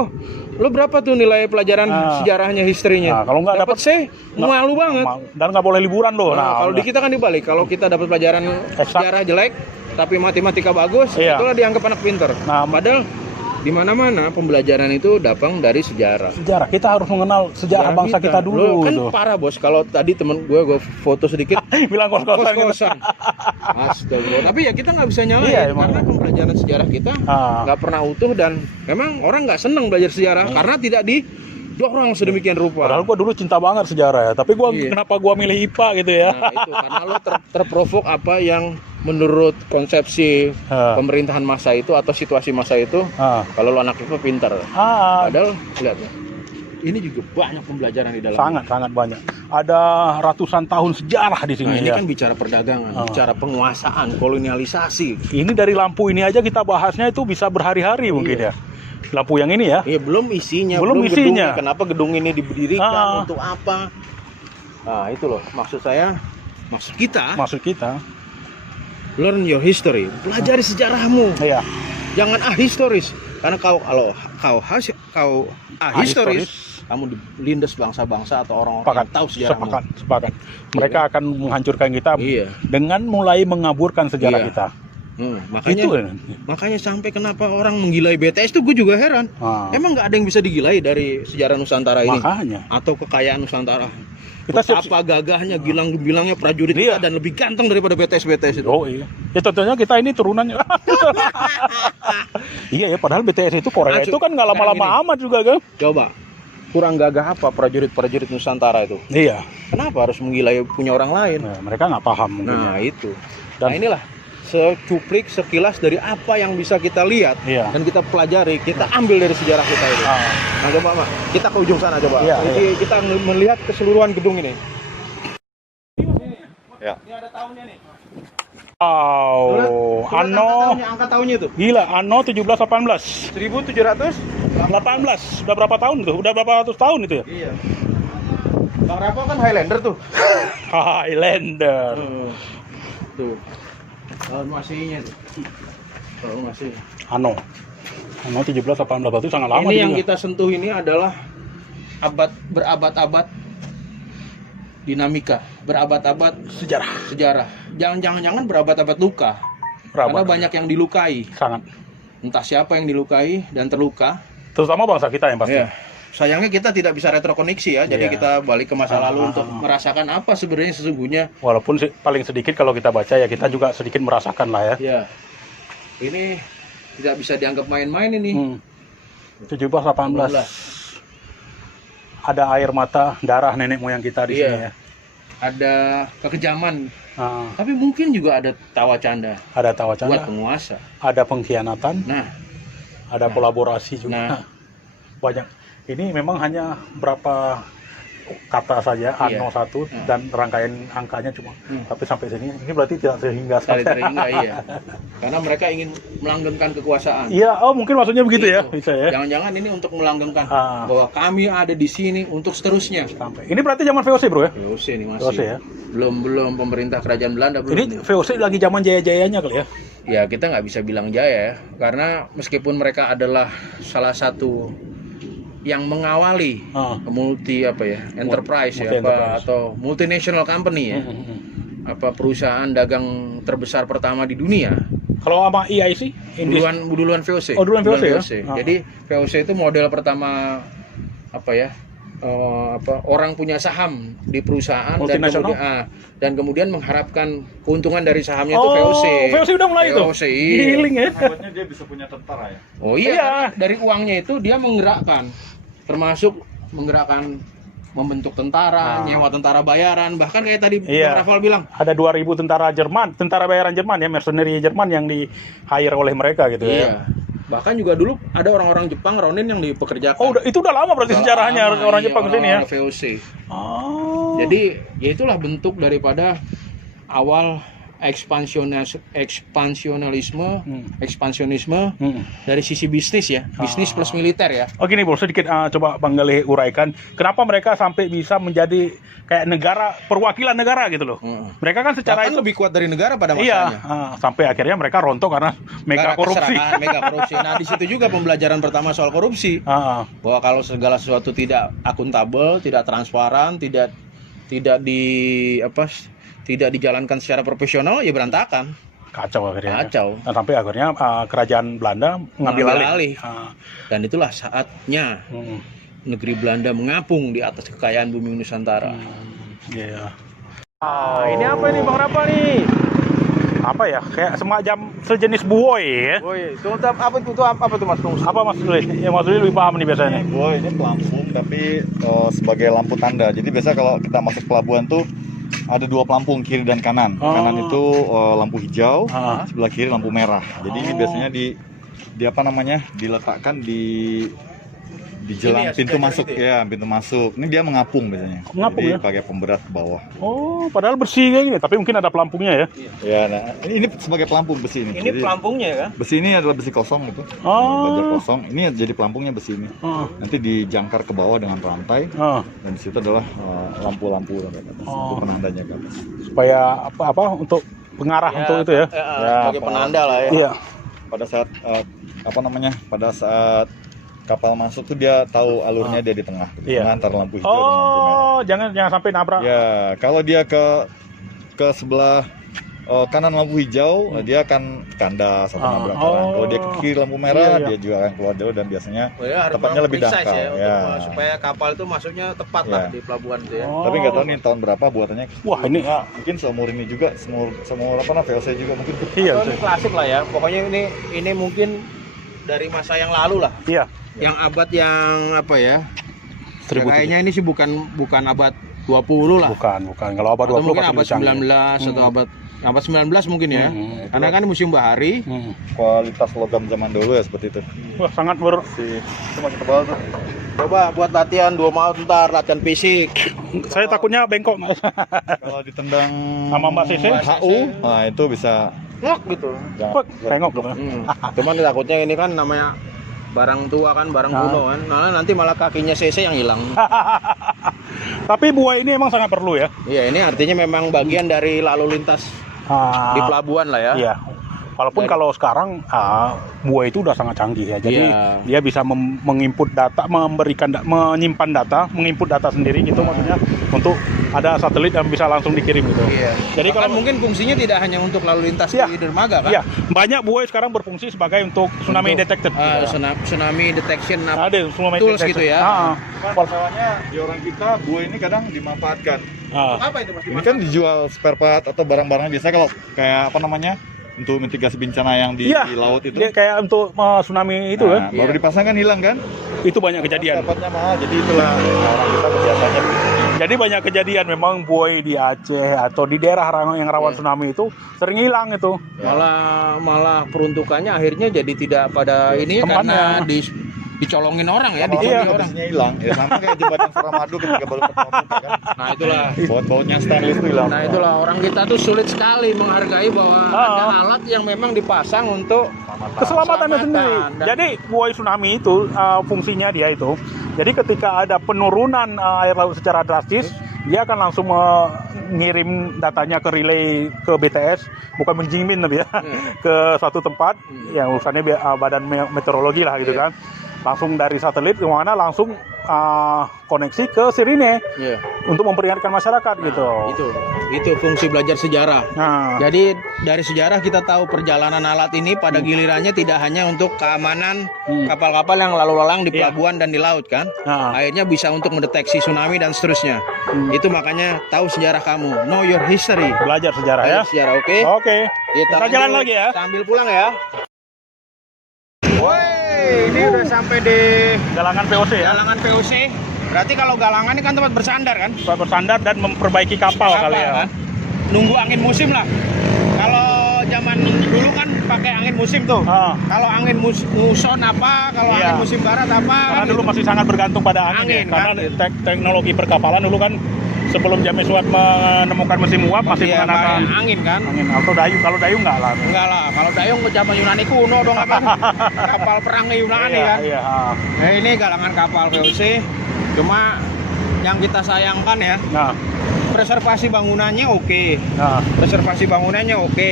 lo berapa tuh nilai pelajaran sejarahnya, historinya? Kalau nggak dapat C, malu banget. Dan nggak boleh liburan loh. Kalau di kita kan dibalik. Kalau kita dapat pelajaran sejarah jelek, tapi matematika bagus, itulah dianggap anak pinter. Padahal di mana-mana pembelajaran itu datang dari sejarah. Sejarah, kita harus mengenal sejarah bangsa kita dulu. Kan parah bos, kalau tadi temen gue foto sedikit, bilang kos-kosan. Astaga. Tapi ya kita nggak bisa nyalain karena pembelajaran sejarah kita nggak pernah utuh dan memang orang nggak senang belajar sejarah karena tidak didorong sedemikian rupa. Padahal gue dulu cinta banget sejarah ya, tapi kenapa gue milih IPA gitu ya? Nah itu karena lo terprovok apa yang menurut konsepsi pemerintahan masa itu atau situasi masa itu, kalau lo anak itu pintar. Padahal lihat ya, ini juga banyak pembelajaran di dalam. Sangat banyak. Ada ratusan tahun sejarah di sini. Ini kan bicara perdagangan, bicara penguasaan, kolonialisasi. Ini dari lampu ini aja kita bahasnya itu bisa berhari-hari mungkin ya. Lampu yang ini ya. Iya, belum isinya. Gedungnya. Kenapa gedung ini didirikan untuk apa? Nah itu loh maksud kita. Learn your history, pelajari sejarahmu. Iya. Jangan ahistoris, karena kau ahistoris, kamu dilindas bangsa-bangsa atau orang-orang yang tahu sejarahmu. Sepakat. Mereka akan menghancurkan kita dengan mulai mengaburkan sejarah kita. Makanya sampai kenapa orang menggilai BTS itu gue juga heran. Emang nggak ada yang bisa digilai dari sejarah Nusantara ini? Makanya. Atau kekayaan Nusantara. Kita apa gagahnya, gilang-gilangnya prajurit kita dan lebih ganteng daripada BTS itu. Oh iya. Ya tentunya kita ini turunannya. Iya ya, padahal BTS itu Korea itu kan nggak lama-lama amat juga kan. Coba, kurang gagah apa prajurit Nusantara itu? Iya. Kenapa harus menggilai punya orang lain? Nah, mereka nggak paham mungkin. Nah itu. Nah inilah secuplik sekilas dari apa yang bisa kita lihat dan kita pelajari, kita ambil dari sejarah kita itu. Nah coba Pak, kita ke ujung sana coba. Jadi kita melihat keseluruhan gedung ini. Ya. Ini ada tahunnya nih. Wow, angka tahunnya itu. Gila, Anno 1718. 1718. Udah berapa tahun itu? Udah berapa ratus tahun itu ya? Iya. Bang Rapo kan Highlander tuh. Highlander. Tuh. Tahun masihnya tuh. Tahun masih. Anno 1718 itu sangat lama. Ini yang kita sentuh ini adalah berabad-abad dinamika, berabad-abad sejarah. Jangan berabad-abad luka. Karena banyak yang dilukai. Sangat. Entah siapa yang dilukai dan terluka. Terutama bangsa kita yang pasti. Sayangnya kita tidak bisa retrokoneksi ya. Jadi kita balik ke masa lalu untuk merasakan apa sebenarnya sesungguhnya. Walaupun paling sedikit kalau kita baca ya kita juga sedikit merasakan lah ya. Iya. Ini tidak bisa dianggap main-main ini. 1718. Ada air mata, darah nenek moyang kita di sini ya. Ada kekejaman. Tapi mungkin juga ada tawa canda. Ada tawa canda. Buat penguasa. Ada pengkhianatan. Ada kolaborasi juga. Banyak. Ini memang hanya berapa kata saja, Anno 1 dan rangkaian angkanya cuma. Tapi sampai sini, ini berarti tidak sehingga sekali. Iya. Karena mereka ingin melanggengkan kekuasaan. Iya, mungkin maksudnya begitu ya, bisa ya. Jangan-jangan ini untuk melanggengkan bahwa kami ada di sini untuk seterusnya. Sampai. Ini berarti zaman VOC bro ya? VOC ini masih. VOC ya. Belum pemerintah kerajaan Belanda belum. Ini VOC lagi zaman jaya-jayanya kali ya? Ya kita nggak bisa bilang jaya ya, karena meskipun mereka adalah salah satu yang mengawali enterprise atau multinational company ya, perusahaan dagang terbesar pertama di dunia. Kalau sama EIC duluan VOC. Duluan VOC ya. Jadi VOC itu model pertama orang punya saham di perusahaan dan kemudian mengharapkan keuntungan dari sahamnya itu VOC. VOC udah mulai itu. Giling ya. Hebatnya dia bisa punya tentara ya. Oh iya. Dari uangnya itu dia menggerakkan, termasuk menggerakkan membentuk tentara, nyewa tentara bayaran, bahkan kayak tadi Bang Rafael bilang ada 2000 tentara bayaran Jerman ya, mercenary Jerman yang di hire oleh mereka gitu ya. Bahkan juga dulu ada orang-orang Jepang Ronin yang dipekerjakan. Oh, itu udah lama berarti sejarahnya orang Jepang sini ya. VOC. Oh. Jadi ya itulah bentuk daripada awal ekspansionisme dari sisi bisnis ya, bisnis plus militer ya. Oh gini bro, sedikit coba Bang Galih uraikan, kenapa mereka sampai bisa menjadi kayak negara, perwakilan negara gitu loh. Mereka kan secara itu itu lebih kuat dari negara pada masanya. Iya, sampai akhirnya mereka rontok karena mega korupsi. Nah di situ juga pembelajaran pertama soal korupsi. Bahwa kalau segala sesuatu tidak akuntabel, tidak transparan, tidak dijalankan secara profesional, ya berantakan. Kacau akhirnya. Kacau. Nah, sampai akhirnya kerajaan Belanda mengambil alih. Dan itulah saatnya negeri Belanda mengapung di atas kekayaan bumi Nusantara. Iya. Ini apa nih Bang Rapa nih? Apa ya? Kayak semacam sejenis buoy ya. Buoy. Itu apa tuh Mas? Apa Mas Duli? Ya Mas Duli lebih paham nih biasanya. Buoy ini pelampung tapi sebagai lampu tanda. Jadi biasa kalau kita masuk pelabuhan tuh ada 2 pelampung, kiri dan kanan. Kanan itu lampu hijau, sebelah kiri lampu merah. Jadi ini biasanya di apa namanya? Diletakkan di jalan pintu masuk ya, pintu masuk. Ini dia mengapung biasanya. Mengapung jadi ya? pakai pemberat ke bawah. Oh, padahal bersih kayak gini, tapi mungkin ada pelampungnya ya. Ya, nah ini sebagai pelampung besi ini. Ini pelampungnya kan? Besi ini adalah besi kosong gitu. Baja kosong. Ini jadi pelampungnya besi ini. Nanti dijangkar ke bawah dengan rantai. Dan di situ adalah lampu-lampu sampai ke atas. Itu penandanya ke atas. Supaya apa untuk pengarah untuk itu ya. Sebagai penanda lah ya. Iya. Pada saat pada saat kapal masuk tuh dia tahu alurnya, dia di tengah. Iya. Antara lampu hijau dan lampu merah. Oh, jangan sampai nabrak. Ya, kalau dia ke sebelah kanan lampu hijau, dia akan kandas atau nabrak orang. Kalau dia ke kiri lampu merah, dia juga akan keluar jauh dan biasanya tepatnya lebih dangkal. Ya, supaya kapal itu masuknya tepat lah di pelabuhan itu ya. Tapi nggak tahu nih tahun berapa buatannya. Wah, ini mungkin seumur ini juga, seumur VOC juga mungkin. Iya, ini klasik lah ya. Pokoknya ini mungkin dari masa yang lalu lah. Iya. Yang abad yang apa ya? 1000. Kayaknya ini sih bukan abad 20 lah. Bukan. Kalau abad 20 mungkin pasti abad 19 atau abad 19 mungkin ya. Karena kan Museum Bahari. Kualitas logam zaman dulu ya seperti itu. Wah, sangat Itu masih tebal tuh. Coba buat latihan 2 mau ntar latihan fisik. Saya takutnya bengkok. Kalau ditendang Sama Mbak Sese? HU, nah itu bisa ngok gitu. Kok bengkok gitu. Cuman takutnya ini kan namanya barang tua kan, barang kuno kan. Nah, nanti malah kakinya CC yang hilang. Tapi buoy ini emang sangat perlu ya. Iya, ini artinya memang bagian dari lalu lintas di pelabuhan lah ya. Iya. Walaupun kalau sekarang buoy itu udah sangat canggih ya. Jadi dia bisa menginput data, menyimpan data, menginput data sendiri gitu maksudnya untuk ada satelit yang bisa langsung dikirim gitu. Iya. Jadi kalau mungkin fungsinya tidak hanya untuk lalu lintas di dermaga kan? Iya. Banyak buoy sekarang berfungsi sebagai untuk tsunami detected. Tsunami detection ada tsunami tools detection. gitu ya. Masalahnya di orang kita buoy ini kadang dimanfaatkan. Apa itu Mas? Ini kan dijual spare part atau barang-barangnya biasa kalau kayak apa namanya? Untuk mitigasi bencana yang di laut itu. Dia kayak untuk tsunami itu kan. Baru dipasang kan hilang kan? Itu banyak kejadian. Dapatnya mahal, jadi itulah orang kita biasanya. Jadi banyak kejadian memang buoy di Aceh atau di daerah yang rawan tsunami itu sering hilang itu. Malah peruntukannya akhirnya jadi tidak pada ini karena dicolongin orang ya, dicolongin orang. Hilang. Ya sama kayak jembatan Suramadu ketika baru pertama kan. Nah, itulah. Baut-bautnya stainless itu hilang. Nah, itulah orang kita tuh sulit sekali menghargai bahwa ada alat yang memang dipasang untuk keselamatannya sendiri. Jadi buoy tsunami itu fungsinya dia itu. Jadi ketika ada penurunan air laut secara drastis, dia akan langsung mengirim datanya ke relay ke BTS, bukan menjimin tapi ya, ke suatu tempat yang urusannya badan meteorologi lah gitu kan. Langsung dari satelit kemana langsung koneksi ke sirine untuk memperingatkan masyarakat gitu. Itu fungsi belajar sejarah. Jadi dari sejarah kita tahu perjalanan alat ini pada gilirannya tidak hanya untuk keamanan kapal-kapal yang lalu lalang di pelabuhan dan di laut kan. Akhirnya bisa untuk mendeteksi tsunami dan seterusnya. Itu makanya tahu sejarah kamu, know your history. Belajar sejarah ya. Sejarah, oke? Oke. Kita jalan lagi ya. Sambil pulang ya. Ini udah sampai di Galangan VOC ya. Galangan VOC. Berarti kalau galangan ini kan tempat bersandar kan? Tempat bersandar dan memperbaiki kapal kali ya. Kan? Nunggu angin musim lah. Kalau zaman dulu kan pakai angin musim tuh. Kalau angin muson apa, kalau angin musim barat apa. Karena kan dulu gitu. masih sangat bergantung pada angin, ya. Karena kan? teknologi perkapalan dulu kan sebelum James Watt menemukan mesin uap masih menggunakan angin kan. Angin atau dayung. Kalau dayung enggak lah. Enggak lah, kalau dayung ke zaman Yunani kuno dong apa? Kapal perang Yunani kan. Iya. Nah, ini galangan kapal VOC. Cuma yang kita sayangkan ya, preservasi bangunannya oke. Preservasi bangunannya oke.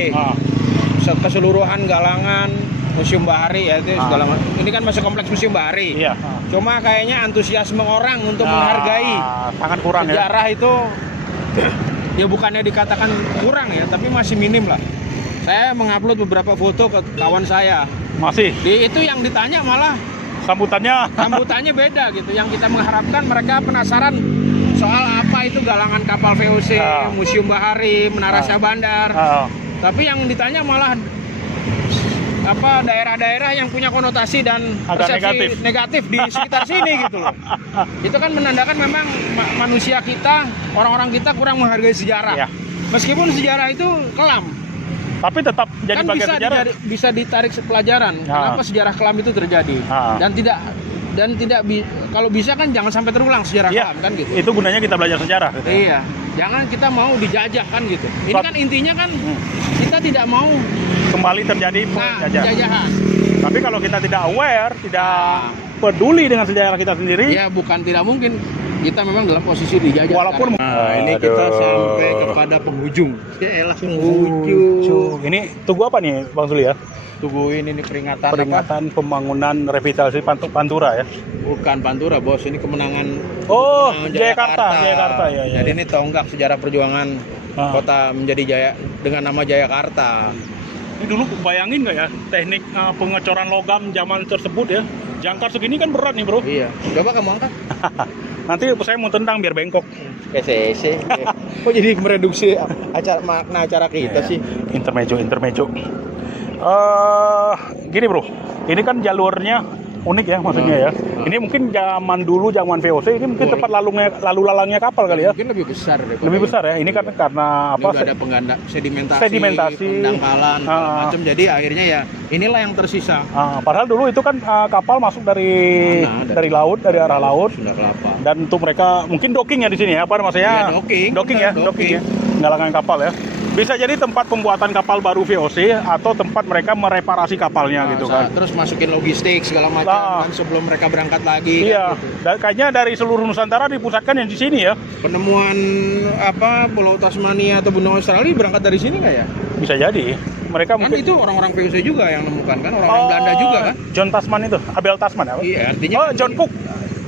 Keseluruhan galangan Museum Bahari ya itu segala macam. Ini kan masih kompleks Museum Bahari. Iya. Cuma kayaknya antusiasme orang untuk menghargai sangat kurang sejarah itu ya bukannya dikatakan kurang ya, tapi masih minim lah. Saya mengupload beberapa foto ke kawan saya. Masih. Itu yang ditanya malah sambutannya beda gitu. Yang kita mengharapkan mereka penasaran soal apa itu galangan kapal VOC, Museum Bahari, Menara Syah Bandar. Tapi yang ditanya malah apa daerah-daerah yang punya konotasi dan persepsi negatif di sekitar sini gitu loh. Itu kan menandakan memang manusia kita, orang-orang kita kurang menghargai sejarah. Meskipun sejarah itu kelam, tapi tetap jadi kan bagian sejarah. Bisa ditarik pelajaran kenapa sejarah kelam itu terjadi dan tidak kalau bisa kan jangan sampai terulang sejarah kelam kan gitu. Itu gunanya kita belajar sejarah gitu. Iya, jangan kita mau dijajah kan gitu. Ini kan intinya kan kita tidak mau kembali terjadi penjajahan. Tapi kalau kita tidak aware, tidak peduli dengan sejarah kita sendiri, ya bukan tidak mungkin. Kita memang dalam posisi dijajah. Walaupun ini kita sampai kepada penghujung. Ya elah penghujung. Ini tugu apa nih Bang Suli ya? Tugu ini peringatan pembangunan revitalisasi Pantura ya? Bukan Pantura bos, ini kemenangan. Jayakarta ya. Jadi ini tonggak sejarah perjuangan kota menjadi jaya dengan nama Jayakarta. Ini dulu bayangin nggak ya teknik pengecoran logam zaman tersebut ya? Jangkar segini kan berat nih bro. Iya. Coba kamu angkat. Nanti saya mau tendang biar bengkok. SEC. Kok jadi mereduksi makna acara kita sih? Intermezzo. Gini bro, ini kan jalurnya unik ya maksudnya ya. Ini mungkin zaman dulu, zaman VOC, ini mungkin tempat lalu lalangnya kapal kali ya. Mungkin lebih besar. Lebih besar ya. Ini kan karena apa? Ini ada sedimentasi, pendangkalan, macam. Jadi akhirnya ya inilah yang tersisa. Padahal dulu itu kan kapal masuk dari laut, dari arah laut. Sunda Kelapa. Dan untuk mereka mungkin docking ya di sini ya, apa maksudnya? Ya, docking ya. Galangan kapal ya. Bisa jadi tempat pembuatan kapal baru VOC atau tempat mereka mereparasi kapalnya gitu kan. Terus masukin logistik segala macam kan sebelum mereka berangkat lagi. Iya. Kan, gitu. Dan kayaknya dari seluruh Nusantara dipusatkan yang di sini ya. Penemuan Pulau Tasmania atau benua Australia berangkat dari sini nggak ya? Bisa jadi. Mereka kan mungkin itu orang-orang VOC juga yang nemukan kan, orang-orang Belanda juga kan. John Tasman itu, Abel Tasman apa? Iya, artinya John Cook.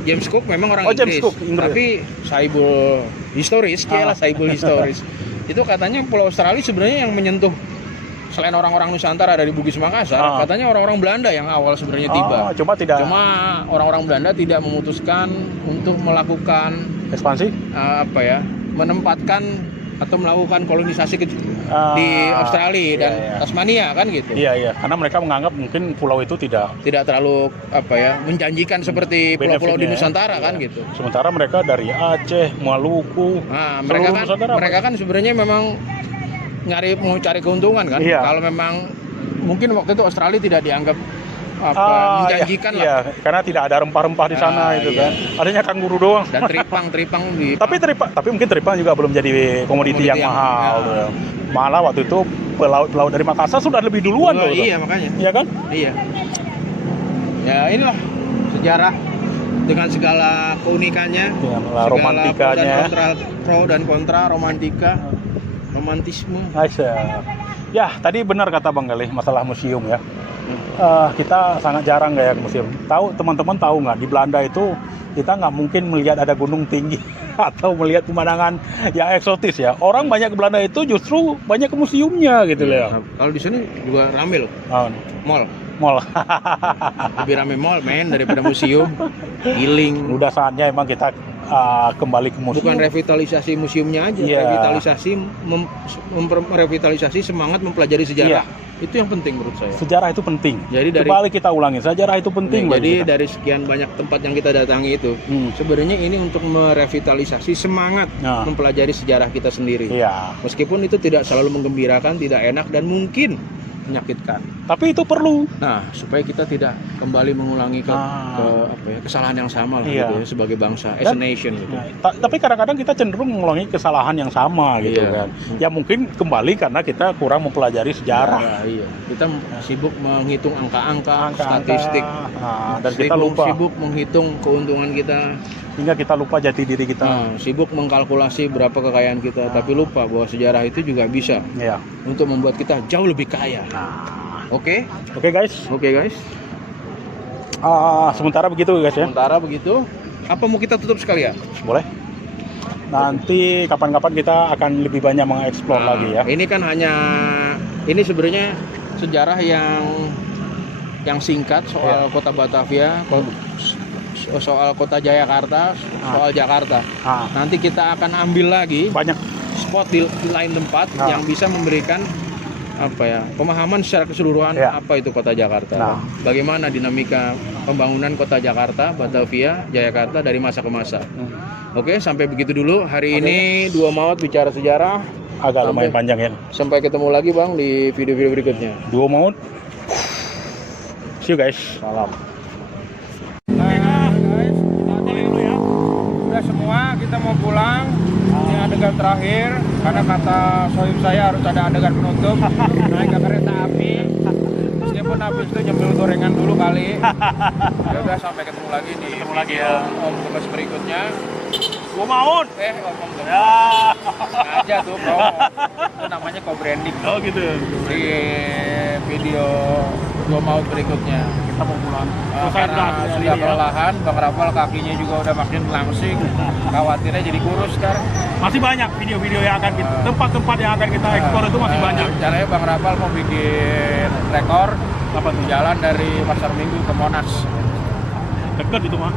James Cook memang orang Inggris. Tapi saibul historis, saibul historis. Itu katanya Pulau Australia sebenarnya yang menyentuh selain orang-orang Nusantara dari Bugis Makassar, katanya orang-orang Belanda yang awal sebenarnya tiba. Cuma orang-orang Belanda tidak memutuskan untuk melakukan ekspansi, menempatkan atau melakukan kolonisasi di Australia dan Tasmania kan gitu. Iya, karena mereka menganggap mungkin pulau itu tidak terlalu menjanjikan seperti pulau-pulau di Nusantara kan gitu. Sementara mereka dari Aceh, Maluku, mereka kan sebenarnya memang mau cari keuntungan kan. Kalau memang mungkin waktu itu Australia tidak dianggap menjanjikan lah. Iya, karena tidak ada rempah-rempah di sana itu kan. Adanya kanguru doang. Dan teripang di. Tapi mungkin teripang juga belum jadi komoditi yang mahal. Malah waktu itu pelaut dari Makassar sudah lebih duluan loh. Iya makanya. Iya kan? Iya. Ya inilah sejarah dengan segala keunikannya, segala romantikanya, pro dan kontra romantisme. Ya, tadi benar kata Bang Galih masalah museum ya. Kita sangat jarang nggak ya ke museum. Teman-teman tahu nggak di Belanda itu kita nggak mungkin melihat ada gunung tinggi atau melihat pemandangan yang eksotis ya. Orang banyak ke Belanda itu justru banyak ke museumnya gitu loh. Kalau di sini juga rame loh. Mall. Mall. Lebih rame mall men daripada museum. Healing. Udah saatnya emang kita kembali ke museum. Bukan revitalisasi museumnya aja, Iya. revitalisasi semangat mempelajari sejarah. Itu yang penting menurut saya. Sejarah itu penting. Jadi dari kembali kita ulangi, sejarah itu penting. jadi bagi kita. dari sekian banyak tempat yang kita datangi itu, sebenarnya ini untuk merevitalisasi semangat mempelajari sejarah kita sendiri. Iya. Meskipun itu tidak selalu menggembirakan, tidak enak dan mungkin menyakitkan. Tapi itu perlu. Nah, supaya kita tidak kembali mengulangi kesalahan yang sama lah Iya. gitu ya, sebagai bangsa, as a nation gitu. Tapi kadang-kadang kita cenderung mengulangi kesalahan yang sama gitu Iya. kan. Ya mungkin kembali karena kita kurang mempelajari sejarah. Nah, iya. Kita sibuk menghitung angka-angka, statistik. Dan kita lupa. Sibuk menghitung keuntungan kita. Hingga kita lupa jati diri kita. Sibuk mengkalkulasi berapa kekayaan kita, tapi lupa bahwa sejarah itu juga bisa Iya. untuk membuat kita jauh lebih kaya. Oke? Oke guys. Oke guys. Sementara begitu guys ya. Sementara begitu, apa mau kita tutup sekalian? Boleh. Nanti kapan-kapan kita akan lebih banyak mengeksplor lagi ya. Ini kan ini sebenarnya sejarah yang singkat soal kota Batavia, soal kota Jayakarta, soal Jakarta. Nanti kita akan ambil lagi Banyak. spot di lain tempat yang bisa memberikan pemahaman secara keseluruhan apa itu kota Jakarta. Bagaimana dinamika pembangunan kota Jakarta, Batavia, Jayakarta dari masa ke masa. Oke, sampai begitu dulu hari ini Dua Maut bicara sejarah. Agak lumayan panjang ya. Sampai ketemu lagi Bang di video-video berikutnya. Dua Maut. See you guys. Salam. Nah guys, kita balik dulu ya. Udah semua, kita mau pulang. Ini adegan terakhir, karena kata sohib saya harus ada adegan penutup. Naik ke kereta api. Meskipun habis itu nyemil gorengan dulu kali. Ya udah, sampai ketemu lagi di Omnibus berikutnya. Dua Maut. Ngomong dong. Ya. Aja tuh bro. Itu namanya co-branding. Oh gitu. Di video Dua Maut berikutnya. Kita mau pulang. Karena sudah kelelahan, Bang Rafal kakinya juga udah makin langsing. Khawatirnya jadi kurus sekarang. Masih banyak video-video yang akan kita, tempat-tempat yang akan kita eksplor itu masih banyak. Caranya Bang Rafal mau bikin rekor apa tuh, jalan dari Pasar Minggu ke Monas. Deket itu mah.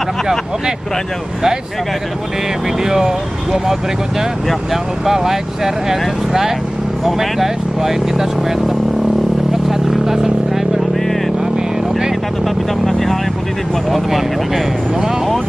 Kurang jauh. Oke. Kurang jauh. Guys, sampai ketemu di video Dua Maut berikutnya. Jangan lupa like, share, and subscribe. Komen guys, doain kita supaya tetap cepat 1 juta subscriber. Amin. Oke. Kita tetap bisa mengasih hal yang positif buat teman-teman. Oke. Dua Maut.